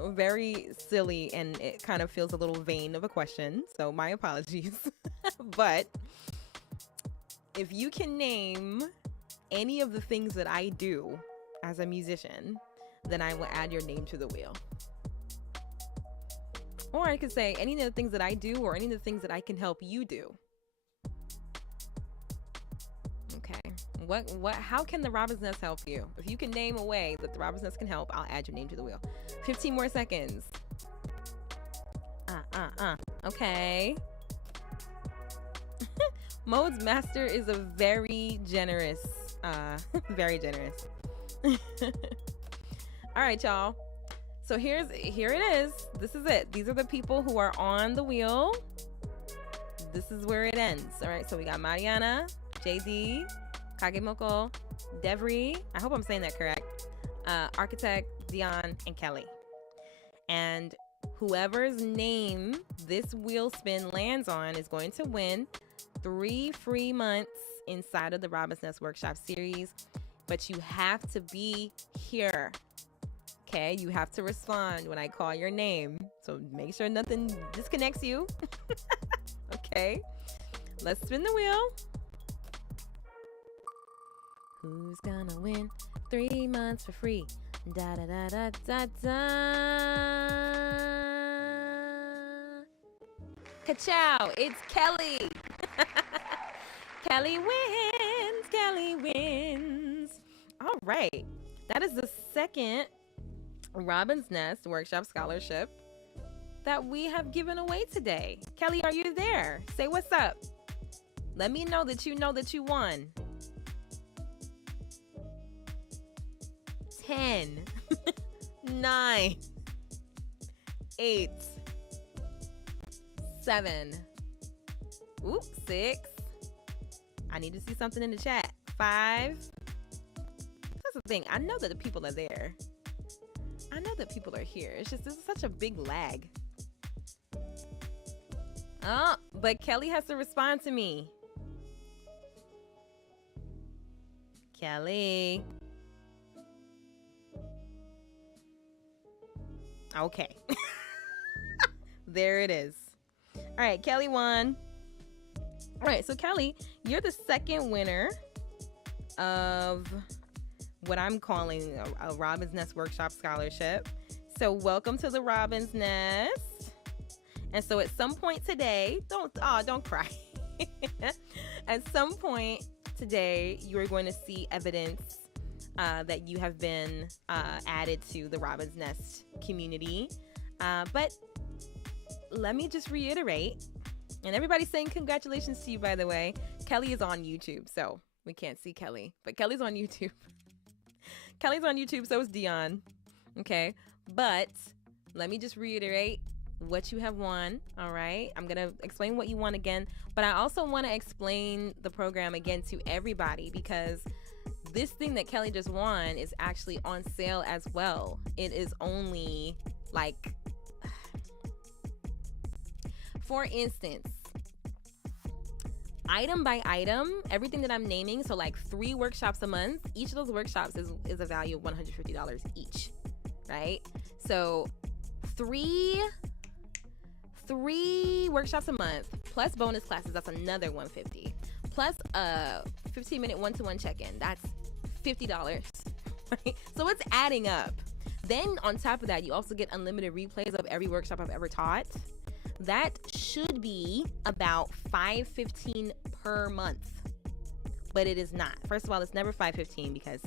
very silly, and it kind of feels a little vain of a question, so my apologies. But if you can name any of the things that I do as a musician, then I will add your name to the wheel. Or I could say any of the things that I do, or any of the things that I can help you do. Okay. How can the Robin's Nest help you? If you can name a way that the Robin's Nest can help, I'll add your name to the wheel. 15 more seconds. Okay. Modes Master is a very generous, very generous. All right, y'all. So here it is. This is it. These are the people who are on the wheel. This is where it ends. All right. So we got Mariana, JD, Kagemoko, Devry. I hope I'm saying that correct. Architect, Dion, and Kelly. And whoever's name this wheel spin lands on is going to win 3 free months inside of the Robin's Nest Workshop series. But you have to be here. Okay, you have to respond when I call your name. So make sure nothing disconnects you. Okay, let's spin the wheel. Who's gonna win 3 months for free? Da da da da da da. Ka-chow, it's Kelly. Kelly wins. Kelly wins. All right. That is the second Robin's Nest Workshop Scholarship that we have given away today. Kelly, are you there? Say what's up. Let me know that you won. 10, 9, 8, 7, 6. I need to see something in the chat. 5. That's the thing. I know that the people are there. I know that people are here. It's just, this is such a big lag. Oh, but Kelly has to respond to me. Kelly. Okay. There it is. All right, Kelly won. All right, so Kelly, you're the second winner of what I'm calling a Robin's Nest Workshop Scholarship. So welcome to the Robin's Nest. And so at some point today, don't cry. At some point today, you are going to see evidence that you have been added to the Robin's Nest community. But let me just reiterate, and everybody's saying congratulations to you, by the way. Kelly is on YouTube, so we can't see Kelly, but Kelly's on YouTube. Kelly's on YouTube, so is Dion. Okay, but let me just reiterate what you have won. All right, I'm gonna explain what you won again, but I also want to explain the program again to everybody, because this thing that Kelly just won is actually on sale as well. It is only like, for instance, item by item, everything that I'm naming, so like 3 workshops a month, each of those workshops is a value of $150 each, right? So three workshops a month plus bonus classes, that's another $150, plus a 15-minute one-to-one check-in, that's $50, right? So it's adding up. Then on top of that, you also get unlimited replays of every workshop I've ever taught. That should be about $515 per month, but it is not. First of all, it's never $515 because,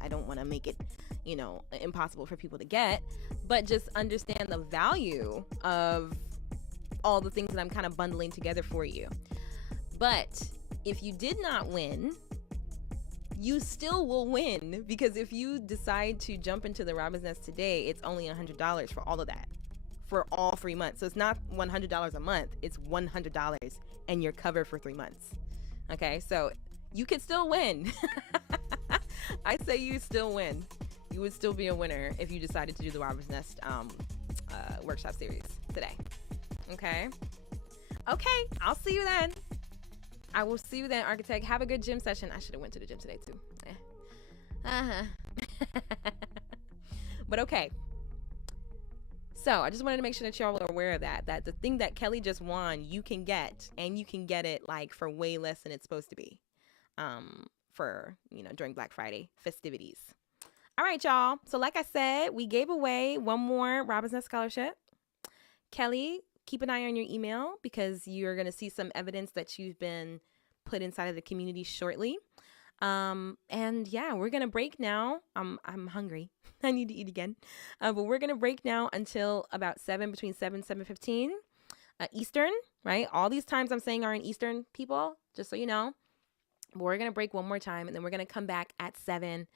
I don't want to make it, impossible for people to get, but just understand the value of all the things that I'm kind of bundling together for you. But if you did not win, you still will win, because if you decide to jump into the Robin's Nest today, it's only $100 for all of that, for all 3 months. So it's not $100 a month, it's $100 and you're covered for 3 months. Okay, so you could still win. I say you still win. You would still be a winner if you decided to do the Robin's Nest workshop series today. Okay, I'll see you then. I will see you then, Architect. Have a good gym session. I should have went to the gym today too. But okay. So I just wanted to make sure that y'all are aware of that the thing that Kelly just won, you can get, and you can get it like for way less than it's supposed to be, for, during Black Friday festivities. All right, y'all. So like I said, we gave away one more Robin's Nest scholarship. Kelly, keep an eye on your email, because you're going to see some evidence that you've been put inside of the community shortly. And yeah, we're going to break now. I'm hungry. I need to eat again. But we're going to break now until about between 7 and 7:15 Eastern, right? All these times I'm saying are in Eastern, people, just so you know. But we're going to break one more time, and then we're going to come back at 7,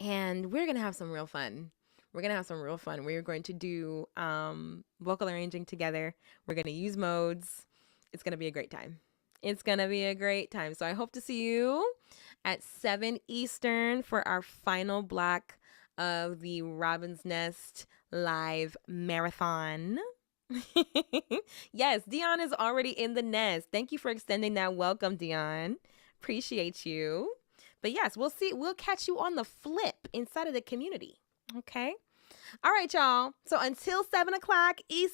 and we're going to have some real fun. We're going to have some real fun. We're going to do vocal arranging together. We're going to use modes. It's going to be a great time. It's going to be a great time. So I hope to see you at 7 Eastern for our final block of the Robin's Nest live marathon. Yes, Dion is already in the nest. Thank you for extending that welcome, Dion. Appreciate you. But yes, we'll catch you on the flip inside of the community. Okay. All right, y'all. So until 7 o'clock Eastern.